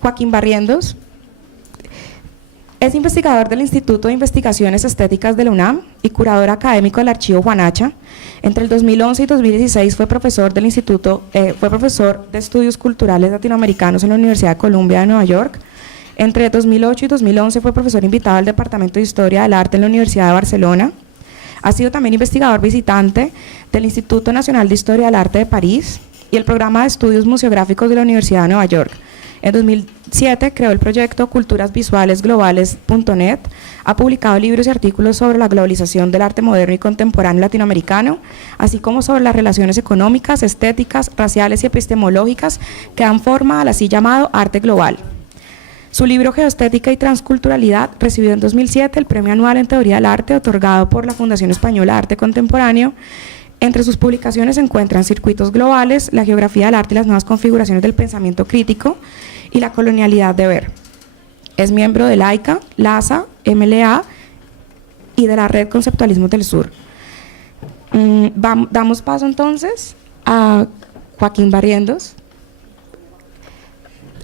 Joaquín Barrientos es investigador del Instituto de Investigaciones Estéticas de la UNAM y curador académico del Archivo Juan Hacha. Entre el 2011 y 2016 fue profesor del Instituto, fue profesor de Estudios Culturales Latinoamericanos en la Universidad de Columbia de Nueva York. Entre 2008 y 2011 fue profesor invitado al Departamento de Historia del Arte en la Universidad de Barcelona. Ha sido también investigador visitante del Instituto Nacional de Historia del Arte de París y el Programa de Estudios Museográficos de la Universidad de Nueva York. En 2007 creó el proyecto culturasvisualesglobales.net, ha publicado libros y artículos sobre la globalización del arte moderno y contemporáneo latinoamericano, así como sobre las relaciones económicas, estéticas, raciales y epistemológicas que dan forma al así llamado arte global. Su libro Geoestética y Transculturalidad recibió en 2007 el Premio Anual en Teoría del Arte otorgado por la Fundación Española de Arte Contemporáneo. Entre sus publicaciones se encuentran Circuitos Globales, La Geografía del Arte y las Nuevas Configuraciones del Pensamiento Crítico y La Colonialidad de Ver. Es miembro de LAICA, LASA, MLA y de la Red Conceptualismos del Sur. Damos paso entonces a Joaquín Barrientos.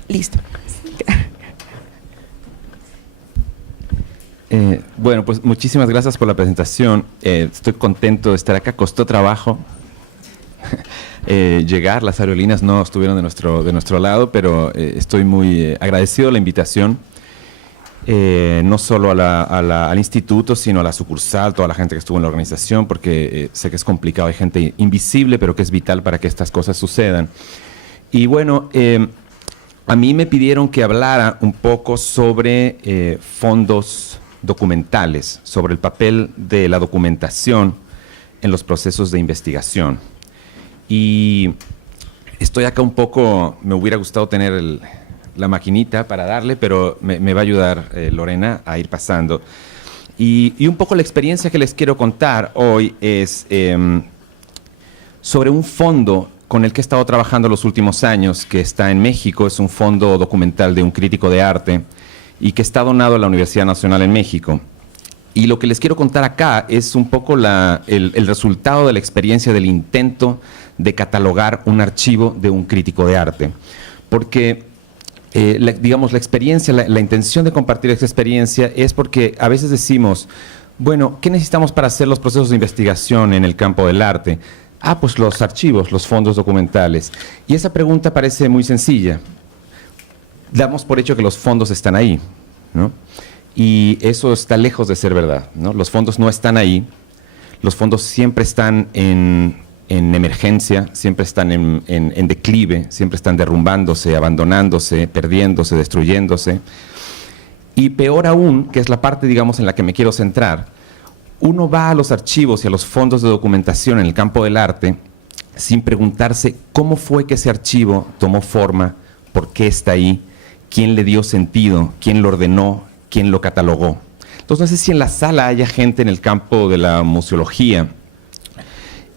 Listo. Bueno, pues muchísimas gracias por la presentación. Estoy contento de estar acá. Costó trabajo llegar. Las aerolíneas no estuvieron de nuestro lado, pero estoy muy agradecido de la invitación. No solo al instituto, sino a la sucursal, toda la gente que estuvo en la organización, porque sé que es complicado. Hay gente invisible, pero que es vital para que estas cosas sucedan. Y bueno, a mí me pidieron que hablara un poco sobre fondos documentales, sobre el papel de la documentación en los procesos de investigación. Y estoy acá un poco, me hubiera gustado tener la maquinita para darle, pero me va a ayudar Lorena a ir pasando. Y un poco la experiencia que les quiero contar hoy es sobre un fondo con el que he estado trabajando los últimos años, que está en México. Es un fondo documental de un crítico de arte y que está donado a la Universidad Nacional en México. Y lo que les quiero contar acá es un poco el resultado de la experiencia del intento de catalogar un archivo de un crítico de arte. Porque, digamos, la experiencia, la intención de compartir esta experiencia es porque a veces decimos, bueno, ¿qué necesitamos para hacer los procesos de investigación en el campo del arte? Ah, pues los archivos, los fondos documentales. Y esa pregunta parece muy sencilla. Damos por hecho que los fondos están ahí, ¿no? Y eso está lejos de ser verdad, ¿no? Los fondos no están ahí. Los fondos siempre están en emergencia, siempre están en declive, siempre están derrumbándose, abandonándose, perdiéndose, destruyéndose. Y peor aún, que es la parte, digamos, en la que me quiero centrar, uno va a los archivos y a los fondos de documentación en el campo del arte sin preguntarse cómo fue que ese archivo tomó forma, por qué está ahí, quién le dio sentido, quién lo ordenó, quién lo catalogó. Entonces, no sé si en la sala haya gente en el campo de la museología,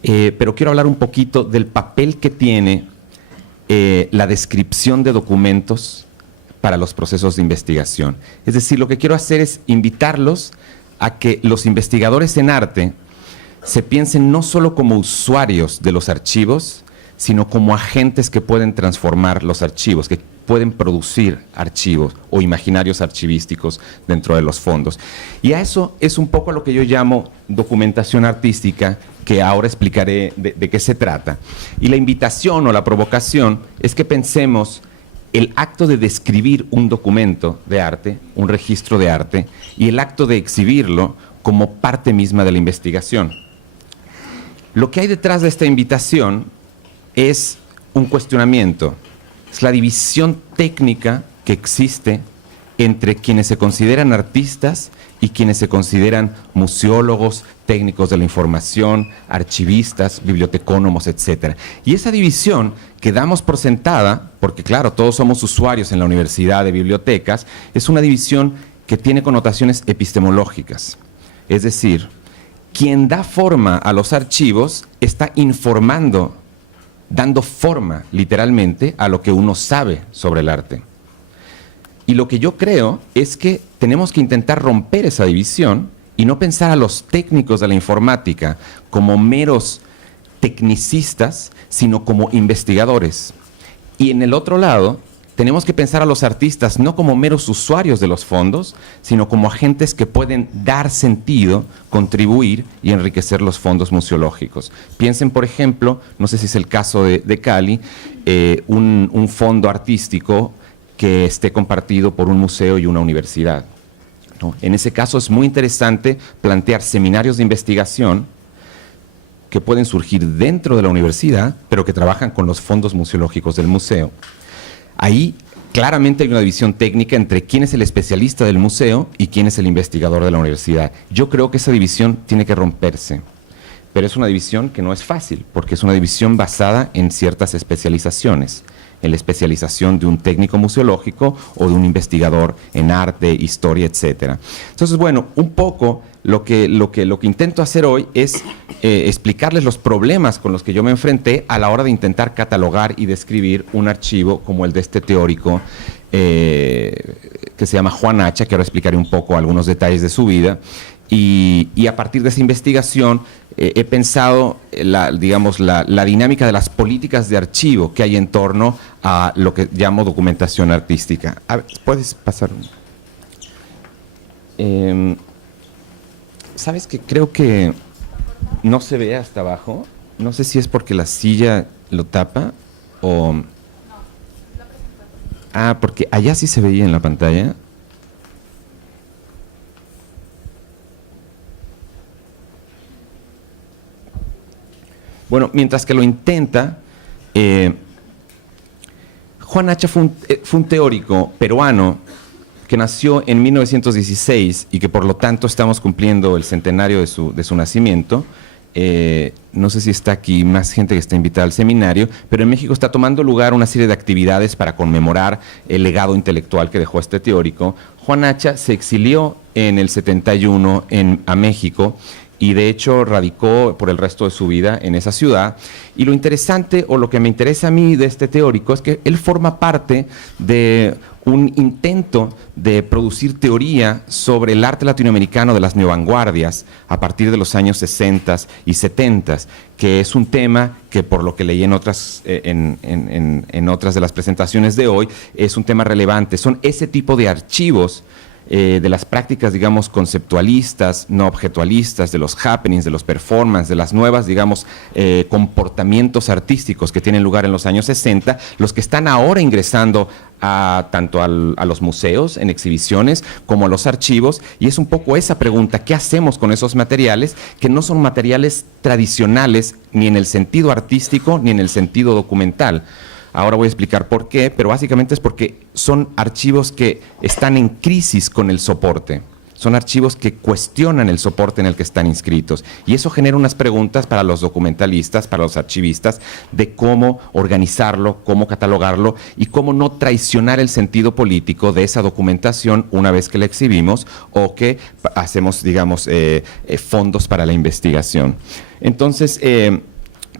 pero quiero hablar un poquito del papel que tiene la descripción de documentos para los procesos de investigación. Es decir, lo que quiero hacer es invitarlos a que los investigadores en arte se piensen no solo como usuarios de los archivos, sino como agentes que pueden transformar los archivos, que pueden producir archivos o imaginarios archivísticos dentro de los fondos. Y a eso es un poco lo que yo llamo documentación artística, que ahora explicaré de qué se trata. Y la invitación o la provocación es que pensemos el acto de describir un documento de arte, un registro de arte, y el acto de exhibirlo como parte misma de la investigación. Lo que hay detrás de esta invitación es un cuestionamiento. Es la división técnica que existe entre quienes se consideran artistas y quienes se consideran museólogos, técnicos de la información, archivistas, bibliotecónomos, etc. Y esa división que damos por sentada, porque claro, todos somos usuarios en la universidad de bibliotecas, es una división que tiene connotaciones epistemológicas. Es decir, quien da forma a los archivos está informando, dando forma literalmente a lo que uno sabe sobre el arte. Y lo que yo creo es que tenemos que intentar romper esa división y no pensar a los técnicos de la informática como meros tecnicistas, sino como investigadores. Y en el otro lado, tenemos que pensar a los artistas no como meros usuarios de los fondos, sino como agentes que pueden dar sentido, contribuir y enriquecer los fondos museológicos. Piensen, por ejemplo, no sé si es el caso de Cali, un fondo artístico que esté compartido por un museo y una universidad, ¿no? En ese caso es muy interesante plantear seminarios de investigación que pueden surgir dentro de la universidad, pero que trabajan con los fondos museológicos del museo. Ahí claramente hay una división técnica entre quién es el especialista del museo y quién es el investigador de la universidad. Yo creo que esa división tiene que romperse, pero es una división que no es fácil, porque es una división basada en ciertas especializaciones, en la especialización de un técnico museológico o de un investigador en arte, historia, etcétera. Entonces, bueno, un poco lo que intento hacer hoy es explicarles los problemas con los que yo me enfrenté a la hora de intentar catalogar y describir un archivo como el de este teórico que se llama Juan Hacha, que ahora explicaré un poco algunos detalles de su vida. Y a partir de esa investigación he pensado la dinámica de las políticas de archivo que hay en torno a lo que llamo documentación artística. A ver, ¿puedes pasar? ¿Sabes qué? Creo que no se ve hasta abajo. No sé si es porque la silla lo tapa o... Ah, porque allá sí se veía en la pantalla. Bueno, mientras que lo intenta, Juan Hacha fue un teórico peruano que nació en 1916 y que por lo tanto estamos cumpliendo el centenario de su nacimiento. No sé si está aquí más gente que está invitada al seminario, pero en México está tomando lugar una serie de actividades para conmemorar el legado intelectual que dejó este teórico. Juan Hacha se exilió en el 71 a México y de hecho radicó por el resto de su vida en esa ciudad. Y lo interesante, o lo que me interesa a mí de este teórico, es que él forma parte de un intento de producir teoría sobre el arte latinoamericano de las neovanguardias a partir de los años 60 y 70, que es un tema que, por lo que leí en otras de las presentaciones de hoy, es un tema relevante. Son ese tipo de archivos de las prácticas, digamos, conceptualistas, no objetualistas, de los happenings, de los performances, de las nuevas, digamos, comportamientos artísticos que tienen lugar en los años 60, los que están ahora ingresando tanto a los museos, en exhibiciones, como a los archivos, y es un poco esa pregunta: ¿qué hacemos con esos materiales que no son materiales tradicionales ni en el sentido artístico ni en el sentido documental? Ahora voy a explicar por qué, pero básicamente es porque son archivos que están en crisis con el soporte. Son archivos que cuestionan el soporte en el que están inscritos. Y eso genera unas preguntas para los documentalistas, para los archivistas, de cómo organizarlo, cómo catalogarlo y cómo no traicionar el sentido político de esa documentación una vez que la exhibimos o que hacemos, digamos, fondos para la investigación. Entonces,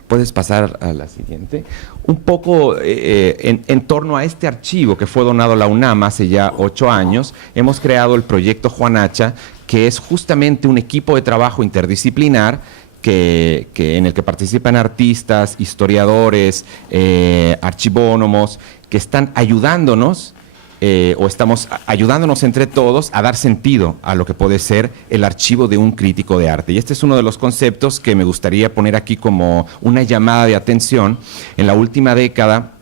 puedes pasar a la siguiente. Un poco en torno a este archivo que fue donado a la UNAM hace ya 8 años, hemos creado el proyecto Juan Hacha, que es justamente un equipo de trabajo interdisciplinar en el que participan artistas, historiadores, archivónomos, que están ayudándonos o estamos ayudándonos entre todos a dar sentido a lo que puede ser el archivo de un crítico de arte. Y este es uno de los conceptos que me gustaría poner aquí como una llamada de atención. En la última década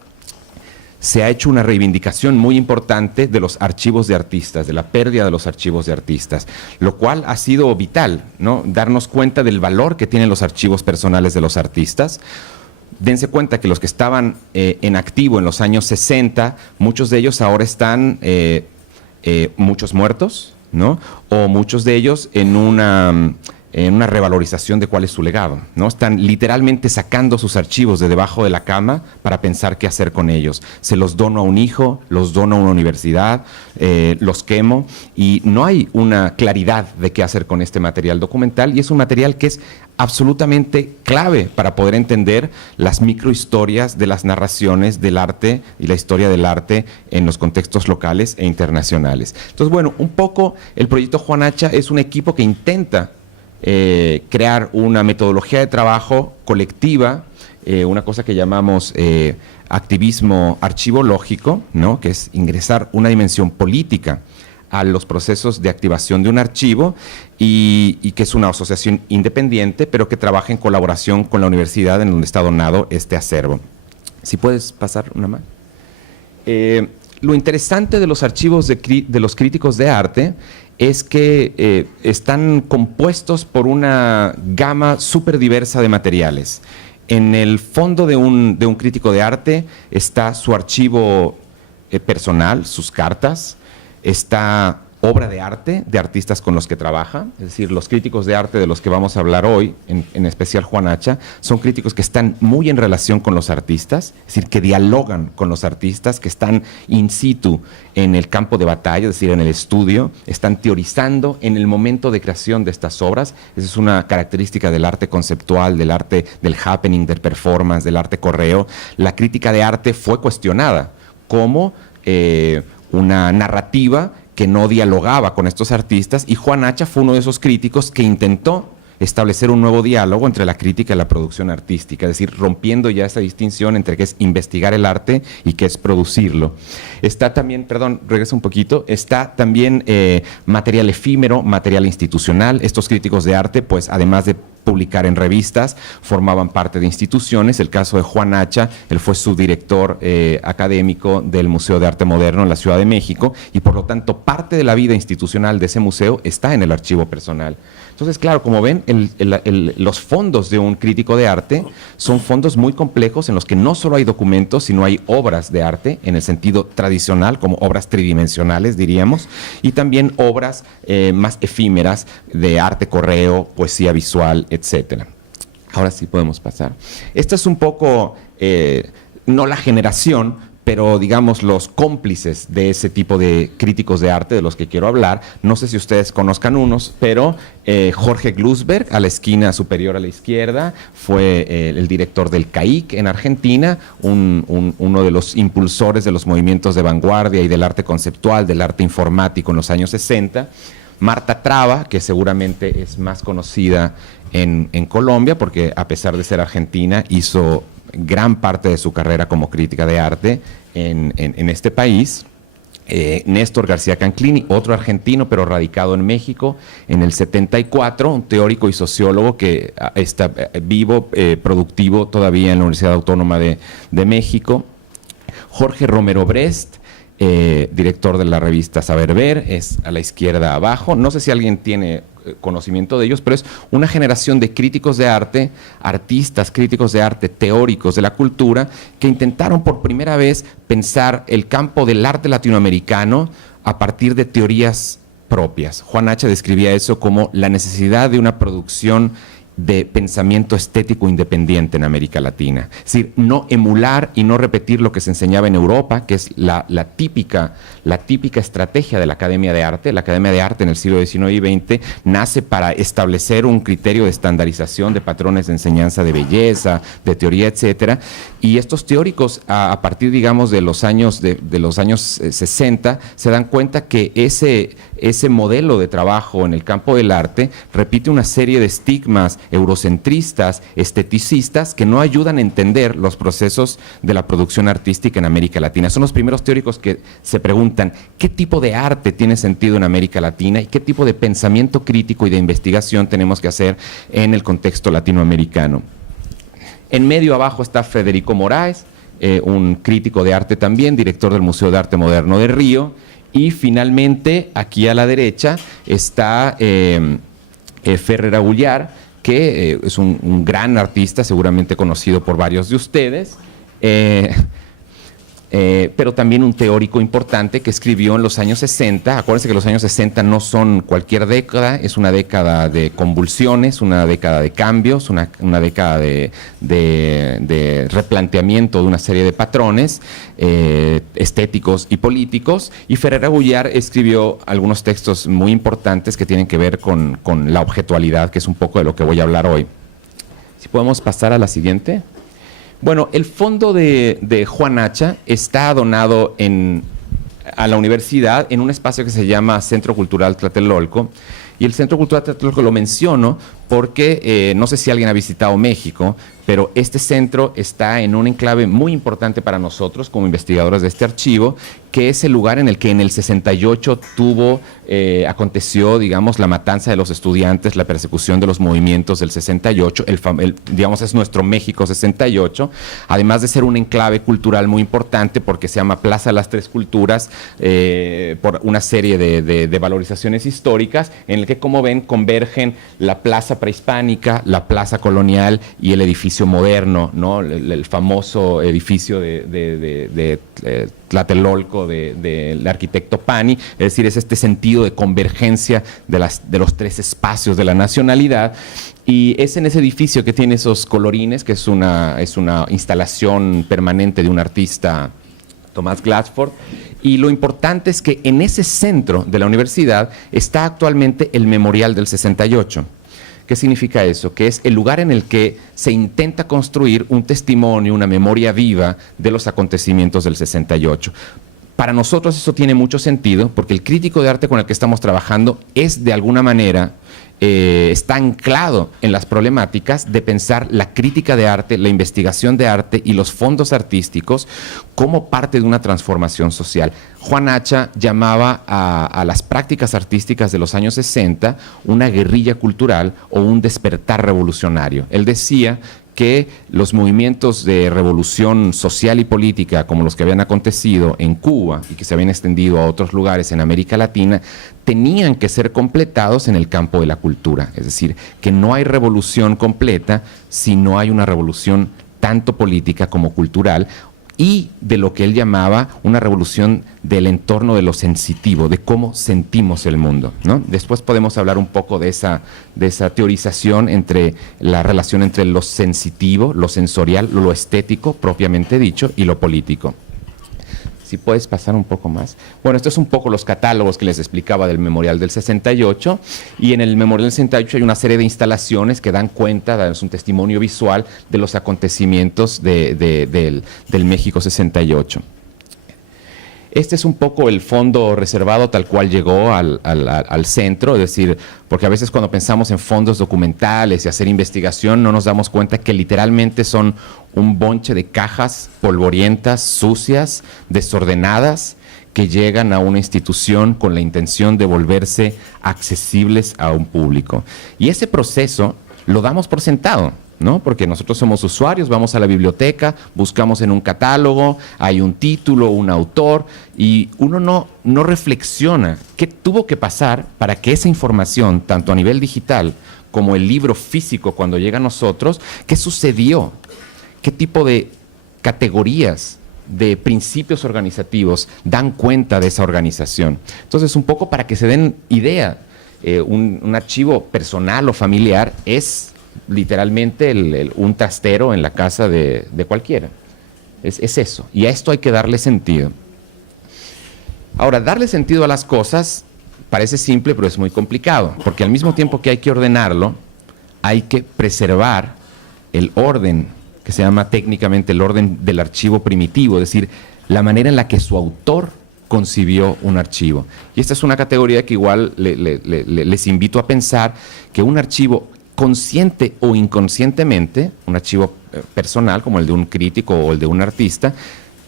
se ha hecho una reivindicación muy importante de los archivos de artistas, de la pérdida de los archivos de artistas, lo cual ha sido vital, ¿no? Darnos cuenta del valor que tienen los archivos personales de los artistas. Dense cuenta que los que estaban en activo en los años 60, muchos de ellos ahora están muchos muertos, ¿no? O muchos de ellos en una revalorización de cuál es su legado, ¿no? Están literalmente sacando sus archivos de debajo de la cama para pensar qué hacer con ellos. Se los dono a un hijo, los dono a una universidad, los quemo, y no hay una claridad de qué hacer con este material documental, y es un material que es absolutamente clave para poder entender las microhistorias de las narraciones del arte y la historia del arte en los contextos locales e internacionales. Entonces, bueno, un poco el proyecto Juan Hacha es un equipo que intenta crear una metodología de trabajo colectiva una cosa que llamamos activismo archivológico, ¿no? Que es ingresar una dimensión política a los procesos de activación de un archivo y que es una asociación independiente, pero que trabaja en colaboración con la universidad en donde está donado este acervo. Si puedes pasar una más. Lo interesante de los archivos de los críticos de arte es que están compuestos por una gama súper diversa de materiales. En el fondo de un crítico de arte está su archivo personal, sus cartas, está obra de arte de artistas con los que trabaja, es decir, los críticos de arte de los que vamos a hablar hoy, en especial Juan Hacha, son críticos que están muy en relación con los artistas, es decir, que dialogan con los artistas, que están in situ en el campo de batalla, es decir, en el estudio, están teorizando en el momento de creación de estas obras. Esa es una característica del arte conceptual, del arte del happening, del performance, del arte correo. La crítica de arte fue cuestionada como una narrativa que no dialogaba con estos artistas, y Juan Hacha fue uno de esos críticos que intentó establecer un nuevo diálogo entre la crítica y la producción artística, es decir, rompiendo ya esa distinción entre qué es investigar el arte y qué es producirlo. Está también, perdón, regreso un poquito, está también material efímero, material institucional. Estos críticos de arte, pues además de publicar en revistas, formaban parte de instituciones. El caso de Juan Hacha, él fue subdirector académico del Museo de Arte Moderno en la Ciudad de México, y por lo tanto parte de la vida institucional de ese museo está en el archivo personal. Entonces, claro, como ven, los fondos de un crítico de arte son fondos muy complejos en los que no solo hay documentos, sino hay obras de arte en el sentido tradicional, como obras tridimensionales, diríamos, y también obras más efímeras de arte correo, poesía visual, etcétera. Ahora sí podemos pasar. Esta es un poco, no la generación, pero digamos los cómplices de ese tipo de críticos de arte de los que quiero hablar. No sé si ustedes conozcan unos, pero Jorge Glusberg, a la esquina superior a la izquierda, fue el director del CAIC en Argentina, uno de los impulsores de los movimientos de vanguardia y del arte conceptual, del arte informático en los años 60. Marta Traba, que seguramente es más conocida en Colombia, porque a pesar de ser argentina, hizo gran parte de su carrera como crítica de arte en este país. Néstor García Canclini, otro argentino pero radicado en México en el 74, un teórico y sociólogo que está vivo, productivo todavía en la Universidad Autónoma de México. Jorge Romero Brest, director de la revista Saber Ver, es a la izquierda abajo. No sé si alguien tiene conocimiento de ellos, pero es una generación de críticos de arte, artistas, críticos de arte, teóricos de la cultura, que intentaron por primera vez pensar el campo del arte latinoamericano a partir de teorías propias. Juan Hacha describía eso como la necesidad de una producción de pensamiento estético independiente en América Latina. Es decir, no emular y no repetir lo que se enseñaba en Europa, que es la típica estrategia de la Academia de Arte. La Academia de Arte en el siglo XIX y XX nace para establecer un criterio de estandarización de patrones de enseñanza de belleza, de teoría, etcétera. Y estos teóricos, a partir, digamos, de los años 60, se dan cuenta que ese modelo de trabajo en el campo del arte repite una serie de estigmas eurocentristas, esteticistas, que no ayudan a entender los procesos de la producción artística en América Latina. Son los primeros teóricos que se preguntan qué tipo de arte tiene sentido en América Latina y qué tipo de pensamiento crítico y de investigación tenemos que hacer en el contexto latinoamericano. En medio abajo está Federico Moraes, un crítico de arte también, director del Museo de Arte Moderno de Río. Y finalmente, aquí a la derecha, está Ferrer Agullar, que es un gran artista, seguramente conocido por varios de ustedes, pero también un teórico importante que escribió en los años 60. Acuérdense que los años 60 no son cualquier década, es una década de convulsiones, una década de cambios, una década de replanteamiento de una serie de patrones estéticos y políticos, y Ferrer Agullar escribió algunos textos muy importantes que tienen que ver con la objetualidad, que es un poco de lo que voy a hablar hoy. Si podemos pasar a la siguiente. Bueno, el fondo de Juan Hacha está donado a la universidad en un espacio que se llama Centro Cultural Tlatelolco. Y el Centro Cultural Tlatelolco lo menciono porque no sé si alguien ha visitado México, pero este centro está en un enclave muy importante para nosotros como investigadores de este archivo, que es el lugar en el que en el 68 aconteció, digamos, la matanza de los estudiantes, la persecución de los movimientos del 68, digamos, es nuestro México 68, además de ser un enclave cultural muy importante porque se llama Plaza de las Tres Culturas, por una serie de valorizaciones históricas, en el que, como ven, convergen la plaza prehispánica, la plaza colonial y el edificio moderno, ¿no? El famoso edificio de Tlatelolco del arquitecto Pani, es decir, es este sentido de convergencia de los tres espacios de la nacionalidad, y es en ese edificio que tiene esos colorines, que es una instalación permanente de un artista, Tomás Glassford, y lo importante es que en ese centro de la universidad está actualmente el Memorial del 68. ¿Qué significa eso? Que es el lugar en el que se intenta construir un testimonio, una memoria viva de los acontecimientos del 68. Para nosotros eso tiene mucho sentido porque el crítico de arte con el que estamos trabajando es de alguna manera, está anclado en las problemáticas de pensar la crítica de arte, la investigación de arte y los fondos artísticos como parte de una transformación social. Juan Hacha llamaba a las prácticas artísticas de los años 60 una guerrilla cultural o un despertar revolucionario. Él decía que los movimientos de revolución social y política como los que habían acontecido en Cuba y que se habían extendido a otros lugares en América Latina tenían que ser completados en el campo de la cultura. Es decir, que no hay revolución completa si no hay una revolución tanto política como cultural, y de lo que él llamaba una revolución del entorno de lo sensitivo, de cómo sentimos el mundo, ¿no? Después podemos hablar un poco de esa teorización entre la relación entre lo sensitivo, lo sensorial, lo estético, propiamente dicho, y lo político. Si puedes pasar un poco más. Bueno, esto es un poco los catálogos que les explicaba del Memorial del 68, y en el Memorial del 68 hay una serie de instalaciones que dan cuenta, es un testimonio visual de los acontecimientos del México 68. Este es un poco el fondo reservado tal cual llegó al centro, es decir, porque a veces cuando pensamos en fondos documentales y hacer investigación no nos damos cuenta que literalmente son un bonche de cajas polvorientas, sucias, desordenadas, que llegan a una institución con la intención de volverse accesibles a un público. Y ese proceso lo damos por sentado, ¿no? Porque nosotros somos usuarios, vamos a la biblioteca, buscamos en un catálogo, hay un título, un autor, y uno no reflexiona qué tuvo que pasar para que esa información, tanto a nivel digital como el libro físico cuando llega a nosotros, qué sucedió, qué tipo de categorías, de principios organizativos dan cuenta de esa organización. Entonces, un poco para que se den idea, un archivo personal o familiar es literalmente un trastero en la casa de cualquiera. Es eso, y a esto hay que darle sentido. Ahora, darle sentido a las cosas parece simple, pero es muy complicado, porque al mismo tiempo que hay que ordenarlo, hay que preservar el orden, que se llama técnicamente el orden del archivo primitivo, es decir, la manera en la que su autor concibió un archivo. Y esta es una categoría que igual les invito a pensar, que un archivo consciente o inconscientemente, un archivo personal como el de un crítico o el de un artista,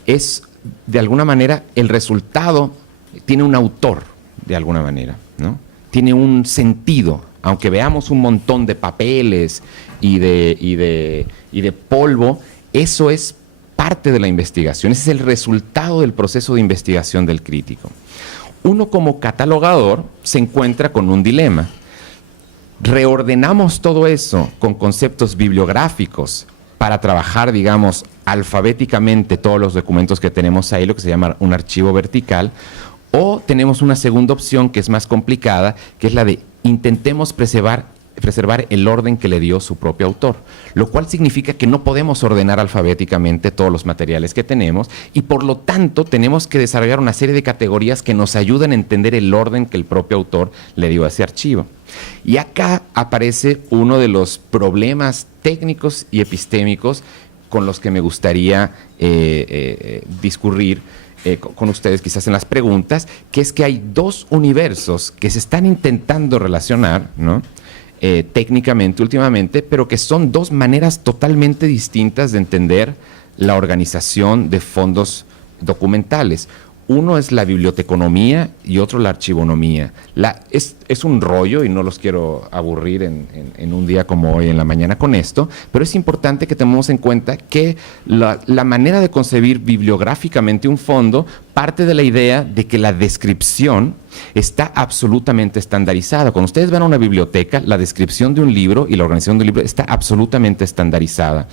es de alguna manera el resultado, tiene un autor de alguna manera, ¿no? Tiene un sentido, aunque veamos un montón de papeles y de polvo, eso es parte de la investigación, ese es el resultado del proceso de investigación del crítico. Uno como catalogador se encuentra con un dilema. Reordenamos todo eso con conceptos bibliográficos para trabajar, digamos, alfabéticamente todos los documentos que tenemos ahí, lo que se llama un archivo vertical, o tenemos una segunda opción que es más complicada, que es la de intentemos preservar el orden que le dio su propio autor, lo cual significa que no podemos ordenar alfabéticamente todos los materiales que tenemos y por lo tanto tenemos que desarrollar una serie de categorías que nos ayuden a entender el orden que el propio autor le dio a ese archivo. Y acá aparece uno de los problemas técnicos y epistémicos con los que me gustaría discurrir con ustedes quizás en las preguntas, que es que hay dos universos que se están intentando relacionar, ¿no? técnicamente últimamente, pero que son dos maneras totalmente distintas de entender la organización de fondos documentales. Uno es la biblioteconomía y otro la archivonomía. Es un rollo y no los quiero aburrir en un día como hoy en la mañana con esto, pero es importante que tengamos en cuenta que la manera de concebir bibliográficamente un fondo parte de la idea de que la descripción está absolutamente estandarizada. Cuando ustedes van a una biblioteca, la descripción de un libro y la organización de un libro está absolutamente estandarizada.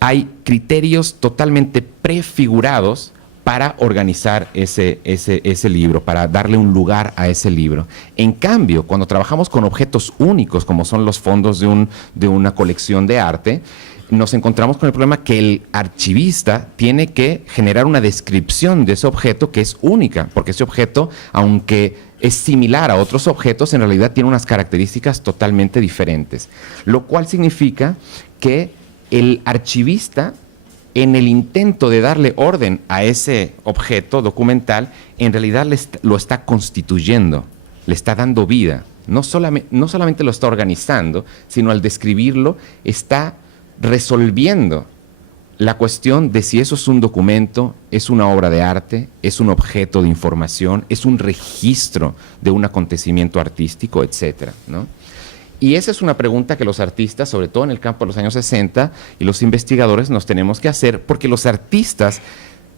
Hay criterios totalmente prefigurados para organizar ese libro, para darle un lugar a ese libro. En cambio, cuando trabajamos con objetos únicos, como son los fondos de una colección de arte, nos encontramos con el problema que el archivista tiene que generar una descripción de ese objeto que es única, porque ese objeto, aunque es similar a otros objetos, en realidad tiene unas características totalmente diferentes, lo cual significa que el archivista, en el intento de darle orden a ese objeto documental, en realidad lo está constituyendo, le está dando vida. No solamente lo está organizando, sino al describirlo está resolviendo la cuestión de si eso es un documento, es una obra de arte, es un objeto de información, es un registro de un acontecimiento artístico, etcétera, ¿no? Y esa es una pregunta que los artistas, sobre todo en el campo de los años 60, y los investigadores nos tenemos que hacer, porque los artistas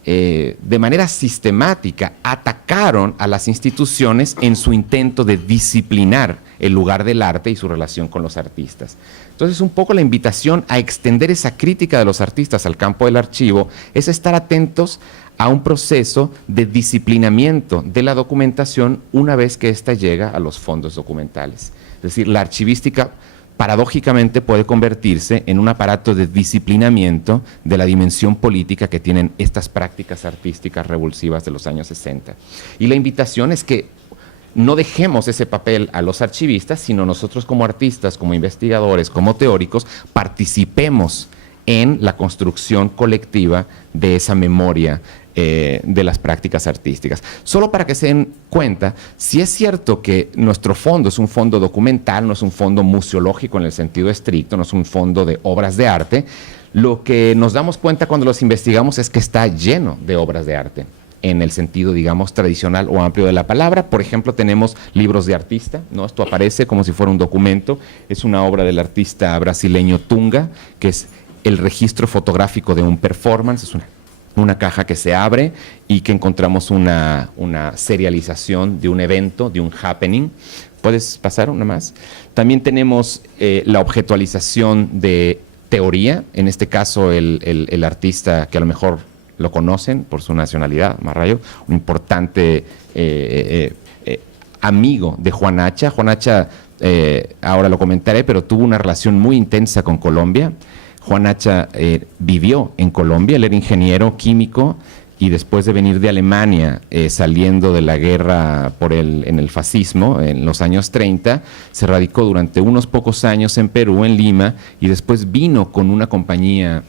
de manera sistemática atacaron a las instituciones en su intento de disciplinar el lugar del arte y su relación con los artistas. Entonces, un poco la invitación a extender esa crítica de los artistas al campo del archivo es estar atentos a un proceso de disciplinamiento de la documentación una vez que ésta llega a los fondos documentales. Es decir, la archivística paradójicamente puede convertirse en un aparato de disciplinamiento de la dimensión política que tienen estas prácticas artísticas revulsivas de los años 60. Y la invitación es que no dejemos ese papel a los archivistas, sino nosotros como artistas, como investigadores, como teóricos, participemos en la construcción colectiva de esa memoria de las prácticas artísticas. Solo para que se den cuenta, si es cierto que nuestro fondo es un fondo documental, no es un fondo museológico en el sentido estricto, no es un fondo de obras de arte, lo que nos damos cuenta cuando los investigamos es que está lleno de obras de arte, en el sentido, digamos, tradicional o amplio de la palabra. Por ejemplo, tenemos libros de artista, ¿no? Esto aparece como si fuera un documento, es una obra del artista brasileño Tunga, que es el registro fotográfico de un performance, es una caja que se abre y que encontramos una serialización de un evento, de un happening. ¿Puedes pasar una más? También tenemos la objetualización de teoría, en este caso el artista que a lo mejor lo conocen por su nacionalidad, Marrayo, un importante amigo de Juan Hacha. Juan Hacha, ahora lo comentaré, pero tuvo una relación muy intensa con Colombia. Juan Hacha vivió en Colombia, él era ingeniero químico y después de venir de Alemania, saliendo de la guerra en el fascismo, en los años 30, se radicó durante unos pocos años en Perú, en Lima, y después vino con una compañía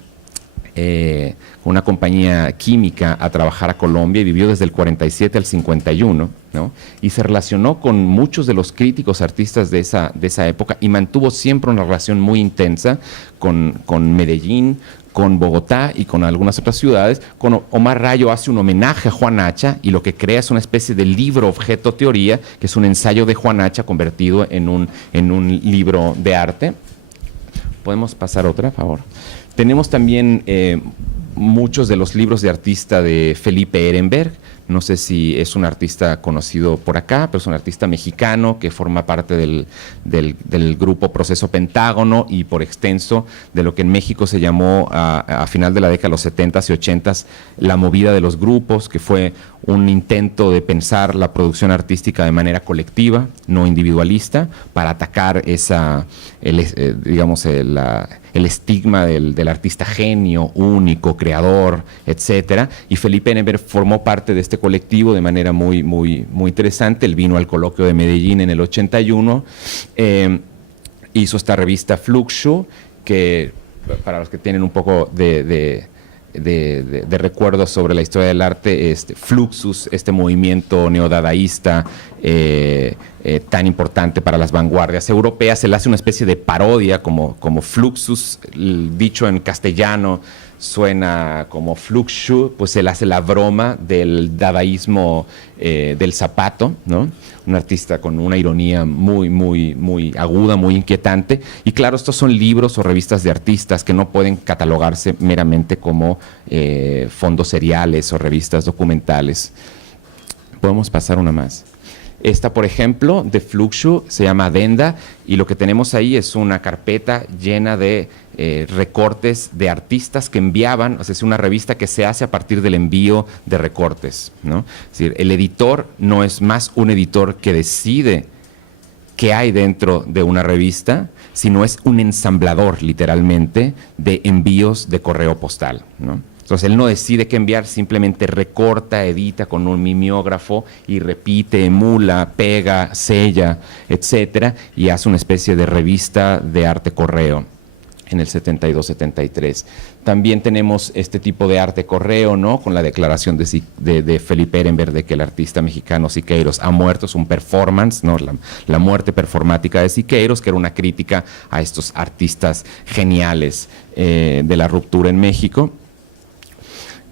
química a trabajar a Colombia y vivió desde el 47 al 51, ¿no? Y se relacionó con muchos de los críticos artistas de esa época y mantuvo siempre una relación muy intensa con Medellín, con Bogotá y con algunas otras ciudades. Con Omar Rayo hace un homenaje a Juan Hacha y lo que crea es una especie de libro objeto teoría, que es un ensayo de Juan Hacha convertido en un libro de arte. ¿Podemos pasar otra, por favor? Tenemos también muchos de los libros de artista de Felipe Ehrenberg. No sé si es un artista conocido por acá, pero es un artista mexicano que forma parte del grupo Proceso Pentágono y por extenso de lo que en México se llamó a final de la década de los 70s y 80s la movida de los grupos, que fue un intento de pensar la producción artística de manera colectiva, no individualista, para atacar el estigma del artista genio, único, creador, etcétera. Y Felipe Ehrenberg formó parte de este colectivo de manera muy, muy, muy interesante. Él vino al coloquio de Medellín en el 81, hizo esta revista Fluxo, que para los que tienen un poco de de recuerdos sobre la historia del arte, Fluxus, este movimiento neodadaísta tan importante para las vanguardias europeas. Se le hace una especie de parodia como Fluxus, el dicho en castellano suena como Fluxu, pues se le hace la broma del dadaísmo del zapato, ¿no? Un artista con una ironía muy aguda, muy inquietante. Y claro, estos son libros o revistas de artistas que no pueden catalogarse meramente como fondos seriales o revistas documentales. Podemos pasar una más. Esta, por ejemplo, de Fluxu, se llama Adenda, y lo que tenemos ahí es una carpeta llena de recortes de artistas que enviaban, o sea, es una revista que se hace a partir del envío de recortes, ¿no? Es decir, el editor no es más un editor que decide qué hay dentro de una revista, sino es un ensamblador, literalmente, de envíos de correo postal, ¿no? Entonces, él no decide qué enviar, simplemente recorta, edita con un mimeógrafo y repite, emula, pega, sella, etcétera, y hace una especie de revista de arte correo en el 72-73. También tenemos este tipo de arte correo, ¿no? Con la declaración de Felipe Ehrenberg de que el artista mexicano Siqueiros ha muerto, es un performance, ¿no? La muerte performática de Siqueiros, que era una crítica a estos artistas geniales de la ruptura en México.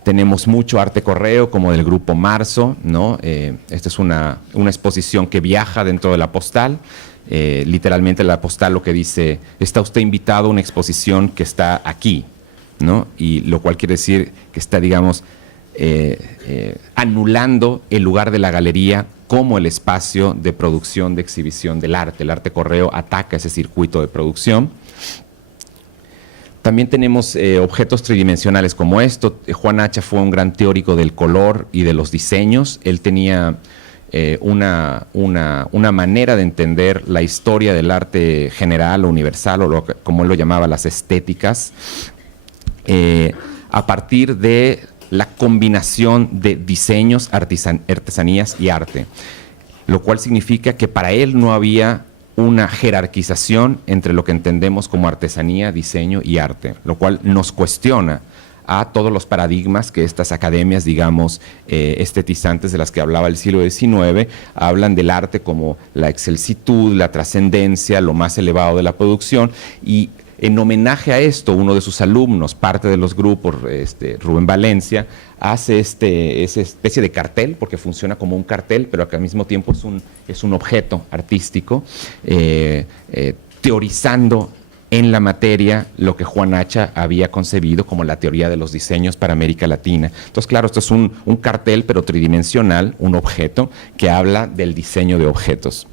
Tenemos mucho arte correo, como del grupo Marzo, ¿no? Esta es una exposición que viaja dentro de la postal. Literalmente la postal lo que dice, está usted invitado a una exposición que está aquí, ¿no? Y lo cual quiere decir que está, digamos, anulando el lugar de la galería como el espacio de producción, de exhibición del arte. El arte correo ataca ese circuito de producción. También tenemos objetos tridimensionales como esto. Juan Hacha fue un gran teórico del color y de los diseños. Él tenía una manera de entender la historia del arte general o universal, o como él lo llamaba, las estéticas, a partir de la combinación de diseños, artesanías y arte. Lo cual significa que para él no había una jerarquización entre lo que entendemos como artesanía, diseño y arte, lo cual nos cuestiona a todos los paradigmas que estas academias, digamos, estetizantes de las que hablaba el siglo XIX, hablan del arte como la excelsitud, la trascendencia, lo más elevado de la producción. Y en homenaje a esto, uno de sus alumnos, parte de los grupos, Rubén Valencia, hace esa especie de cartel, porque funciona como un cartel, pero que al mismo tiempo es un objeto artístico, teorizando en la materia lo que Juan Hacha había concebido como la teoría de los diseños para América Latina. Entonces, claro, esto es un cartel, pero tridimensional, un objeto que habla del diseño de objetos.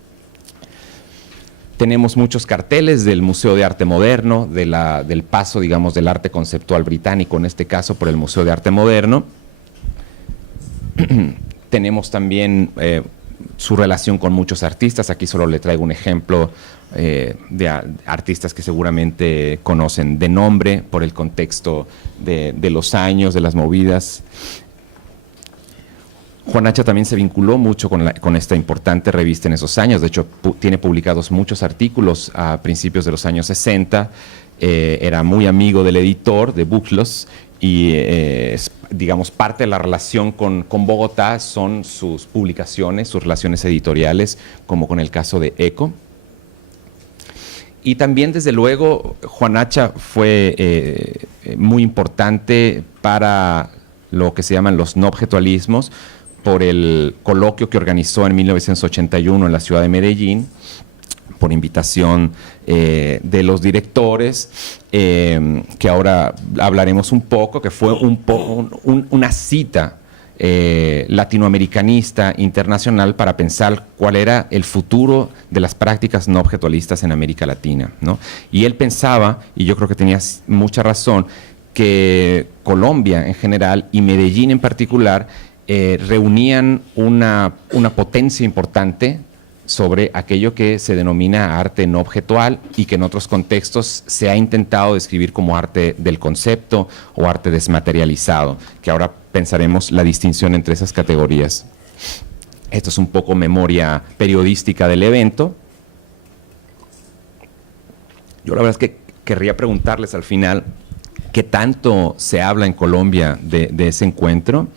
Tenemos muchos carteles del Museo de Arte Moderno, del paso, digamos, del arte conceptual británico, en este caso por el Museo de Arte Moderno. Tenemos también su relación con muchos artistas. Aquí solo le traigo un ejemplo de artistas que seguramente conocen de nombre por el contexto de los años, de las movidas. Juan Hacha también se vinculó mucho con esta importante revista en esos años. De hecho, tiene publicados muchos artículos a principios de los años 60. Era muy amigo del editor de Buchlos y, digamos, parte de la relación con Bogotá son sus publicaciones, sus relaciones editoriales, como con el caso de ECO. Y también, desde luego, Juan Hacha fue muy importante para lo que se llaman los no objetualismos, por el coloquio que organizó en 1981 en la ciudad de Medellín, por invitación de los directores, que ahora hablaremos un poco, que fue una cita latinoamericanista internacional para pensar cuál era el futuro de las prácticas no objetualistas en América Latina, ¿no? Y él pensaba, y yo creo que tenía mucha razón, que Colombia en general y Medellín en particular reunían una potencia importante sobre aquello que se denomina arte no objetual y que en otros contextos se ha intentado describir como arte del concepto o arte desmaterializado, que ahora pensaremos la distinción entre esas categorías. Esto es un poco memoria periodística del evento. Yo la verdad es que querría preguntarles al final ¿Qué tanto se habla en Colombia de ese encuentro?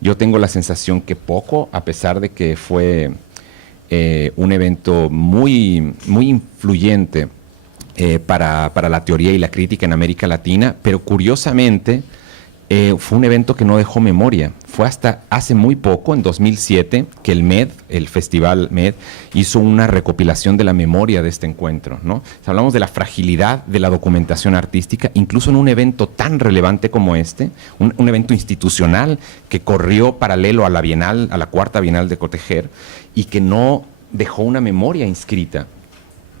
Yo tengo la sensación que poco, a pesar de que fue un evento muy, muy influyente para la teoría y la crítica en América Latina, pero curiosamente fue un evento que no dejó memoria. Fue hasta hace muy poco, en 2007, que el MED, el Festival MED, hizo una recopilación de la memoria de este encuentro, ¿no? Hablamos de la fragilidad de la documentación artística, incluso en un evento tan relevante como este, un evento institucional que corrió paralelo a la Bienal, a la cuarta Bienal de Cotejer, y que no dejó una memoria inscrita,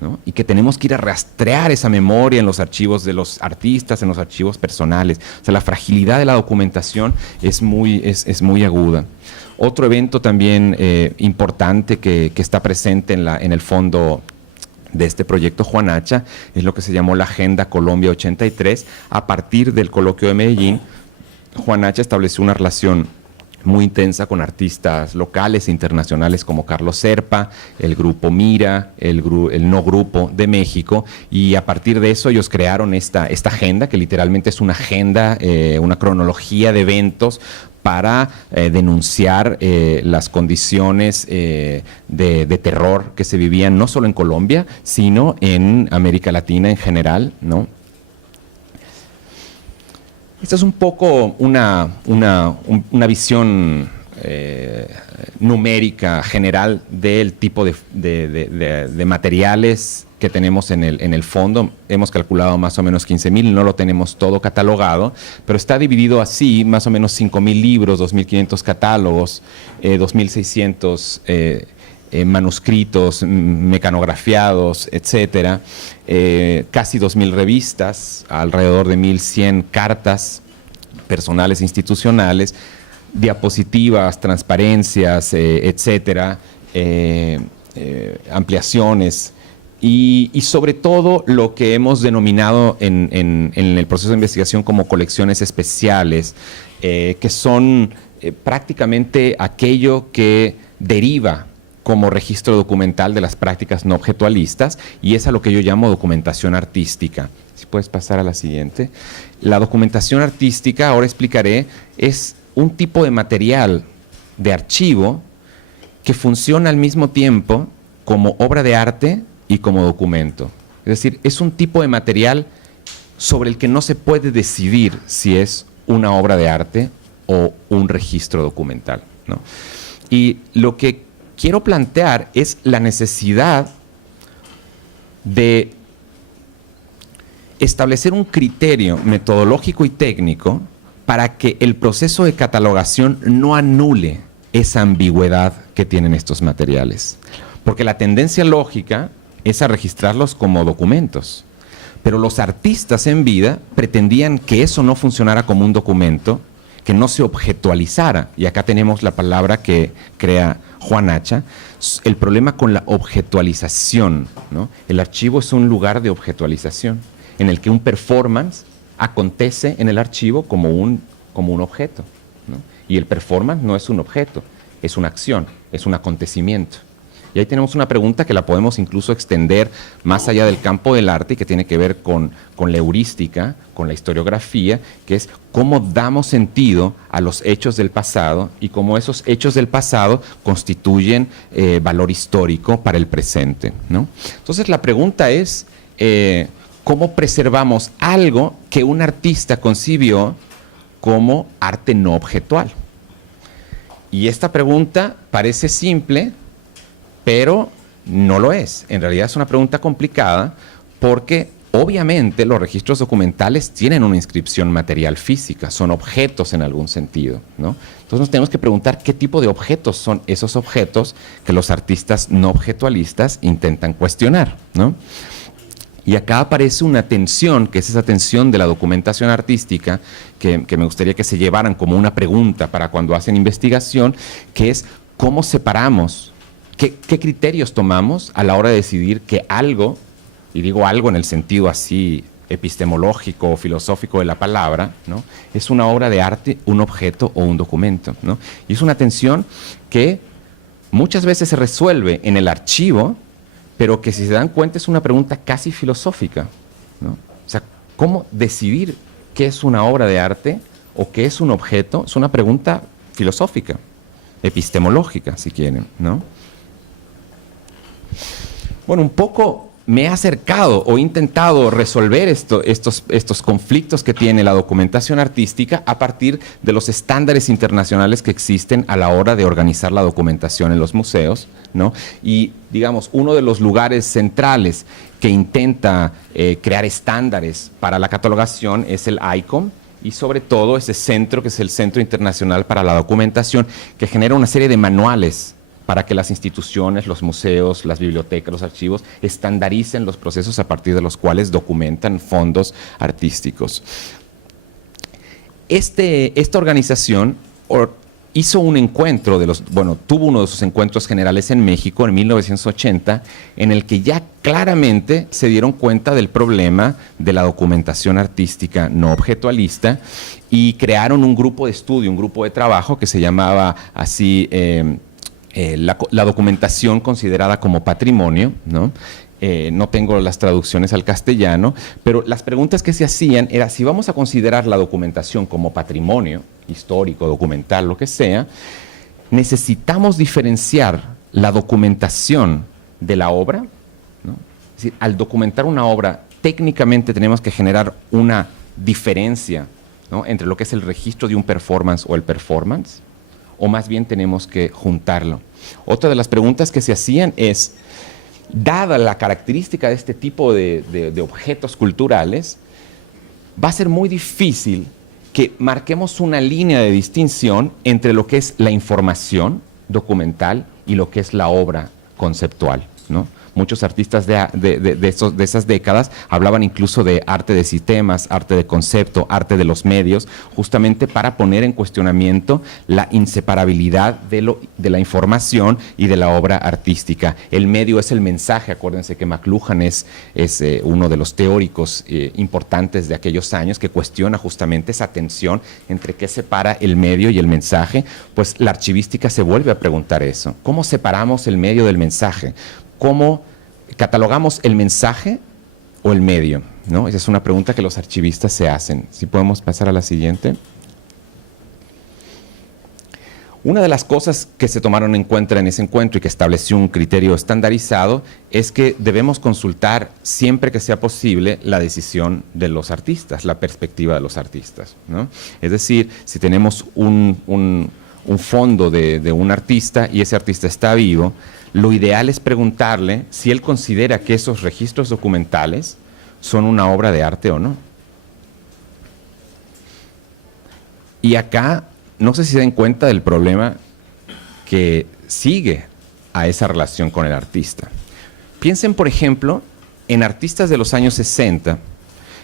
¿no? Y que tenemos que ir a rastrear esa memoria en los archivos de los artistas, en los archivos personales. O sea, la fragilidad de la documentación es muy aguda. Otro evento también importante que está presente en el fondo de este proyecto Juan Hacha es lo que se llamó la Agenda Colombia 83. A partir del coloquio de Medellín, Juan Hacha estableció una relación muy intensa con artistas locales e internacionales como Carlos Serpa, el grupo Mira, el No Grupo de México, y a partir de eso ellos crearon esta agenda, que literalmente es una agenda, una cronología de eventos para denunciar las condiciones de terror que se vivían no solo en Colombia, sino en América Latina en general, ¿no? Esta es un poco una visión numérica general del tipo de materiales que tenemos en el fondo. Hemos calculado más o menos 15,000, no lo tenemos todo catalogado, pero está dividido así, más o menos 5,000 libros, 2,500 catálogos, 2,600 manuscritos, mecanografiados, etcétera, casi 2,000 revistas, alrededor de 1,100 cartas personales e institucionales, diapositivas, transparencias, etcétera, ampliaciones y sobre todo lo que hemos denominado en el proceso de investigación como colecciones especiales, que son prácticamente aquello que deriva como registro documental de las prácticas no objetualistas, y es a lo que yo llamo documentación artística. Si puedes pasar a la siguiente. La documentación artística, ahora explicaré, es un tipo de material de archivo que funciona al mismo tiempo como obra de arte y como documento. Es decir, es un tipo de material sobre el que no se puede decidir si es una obra de arte o un registro documental, ¿no? Y lo que quiero plantear es la necesidad de establecer un criterio metodológico y técnico para que el proceso de catalogación no anule esa ambigüedad que tienen estos materiales. Porque la tendencia lógica es a registrarlos como documentos. Pero los artistas en vida pretendían que eso no funcionara como un documento, que no se objetualizara. Y acá tenemos la palabra que crea Juan Hacha, el problema con la objetualización, ¿no? El archivo es un lugar de objetualización, en el que un performance acontece en el archivo como un objeto, ¿no? Y el performance no es un objeto, es una acción, es un acontecimiento. Y ahí tenemos una pregunta que la podemos incluso extender más allá del campo del arte y que tiene que ver con la heurística, con la historiografía, que es cómo damos sentido a los hechos del pasado y cómo esos hechos del pasado constituyen valor histórico para el presente, ¿no? Entonces la pregunta es, ¿cómo preservamos algo que un artista concibió como arte no objetual? Y esta pregunta parece simple, pero no lo es. En realidad es una pregunta complicada porque obviamente los registros documentales tienen una inscripción material física, son objetos en algún sentido, ¿no? Entonces nos tenemos que preguntar qué tipo de objetos son esos objetos que los artistas no objetualistas intentan cuestionar, ¿no? Y acá aparece una tensión, que es esa tensión de la documentación artística, que me gustaría que se llevaran como una pregunta para cuando hacen investigación, que es cómo separamos. ¿Qué criterios tomamos a la hora de decidir que algo, y digo algo en el sentido así epistemológico o filosófico de la palabra, ¿no?, es una obra de arte, un objeto o un documento, ¿no? Y es una tensión que muchas veces se resuelve en el archivo, pero que si se dan cuenta es una pregunta casi filosófica, ¿no? O sea, ¿cómo decidir ¿qué es una obra de arte o qué es un objeto? Es una pregunta filosófica, epistemológica, si quieren, ¿no? Bueno, un poco me he acercado o he intentado resolver estos conflictos que tiene la documentación artística a partir de los estándares internacionales que existen a la hora de organizar la documentación en los museos, ¿no? Y, digamos, uno de los lugares centrales que intenta crear estándares para la catalogación es el ICOM, y sobre todo ese centro que es el Centro Internacional para la Documentación, que genera una serie de manuales para que las instituciones, los museos, las bibliotecas, los archivos estandaricen los procesos a partir de los cuales documentan fondos artísticos. Esta organización hizo un encuentro tuvo uno de sus encuentros generales en México en 1980, en el que ya claramente se dieron cuenta del problema de la documentación artística no objetualista y crearon un grupo de estudio, un grupo de trabajo que se llamaba así la documentación considerada como patrimonio, ¿no? No tengo las traducciones al castellano, pero las preguntas que se hacían era si vamos a considerar la documentación como patrimonio histórico, documental, lo que sea, necesitamos diferenciar la documentación de la obra, ¿no? Es decir, al documentar una obra, técnicamente tenemos que generar una diferencia, ¿no?, entre lo que es el registro de un performance o el performance, o más bien tenemos que juntarlo. Otra de las preguntas que se hacían es, dada la característica de este tipo de objetos culturales, va a ser muy difícil que marquemos una línea de distinción entre lo que es la información documental y lo que es la obra conceptual, ¿no? Muchos artistas de esas décadas hablaban incluso de arte de sistemas, arte de concepto, arte de los medios, justamente para poner en cuestionamiento la inseparabilidad de la información y de la obra artística. El medio es el mensaje. Acuérdense que McLuhan es uno de los teóricos importantes de aquellos años que cuestiona justamente esa tensión entre qué separa el medio y el mensaje. Pues la archivística se vuelve a preguntar eso. ¿Cómo separamos el medio del mensaje? ¿Cómo catalogamos el mensaje o el medio, ¿no? Esa es una pregunta que los archivistas se hacen. Si podemos pasar a la siguiente. Una de las cosas que se tomaron en cuenta en ese encuentro y que estableció un criterio estandarizado es que debemos consultar siempre que sea posible la decisión de los artistas, la perspectiva de los artistas, ¿no? Es decir, si tenemos un fondo de un artista y ese artista está vivo, lo ideal es preguntarle si él considera que esos registros documentales son una obra de arte o no. Y acá, no sé si se dan cuenta del problema que sigue a esa relación con el artista. Piensen, por ejemplo, en artistas de los años 60,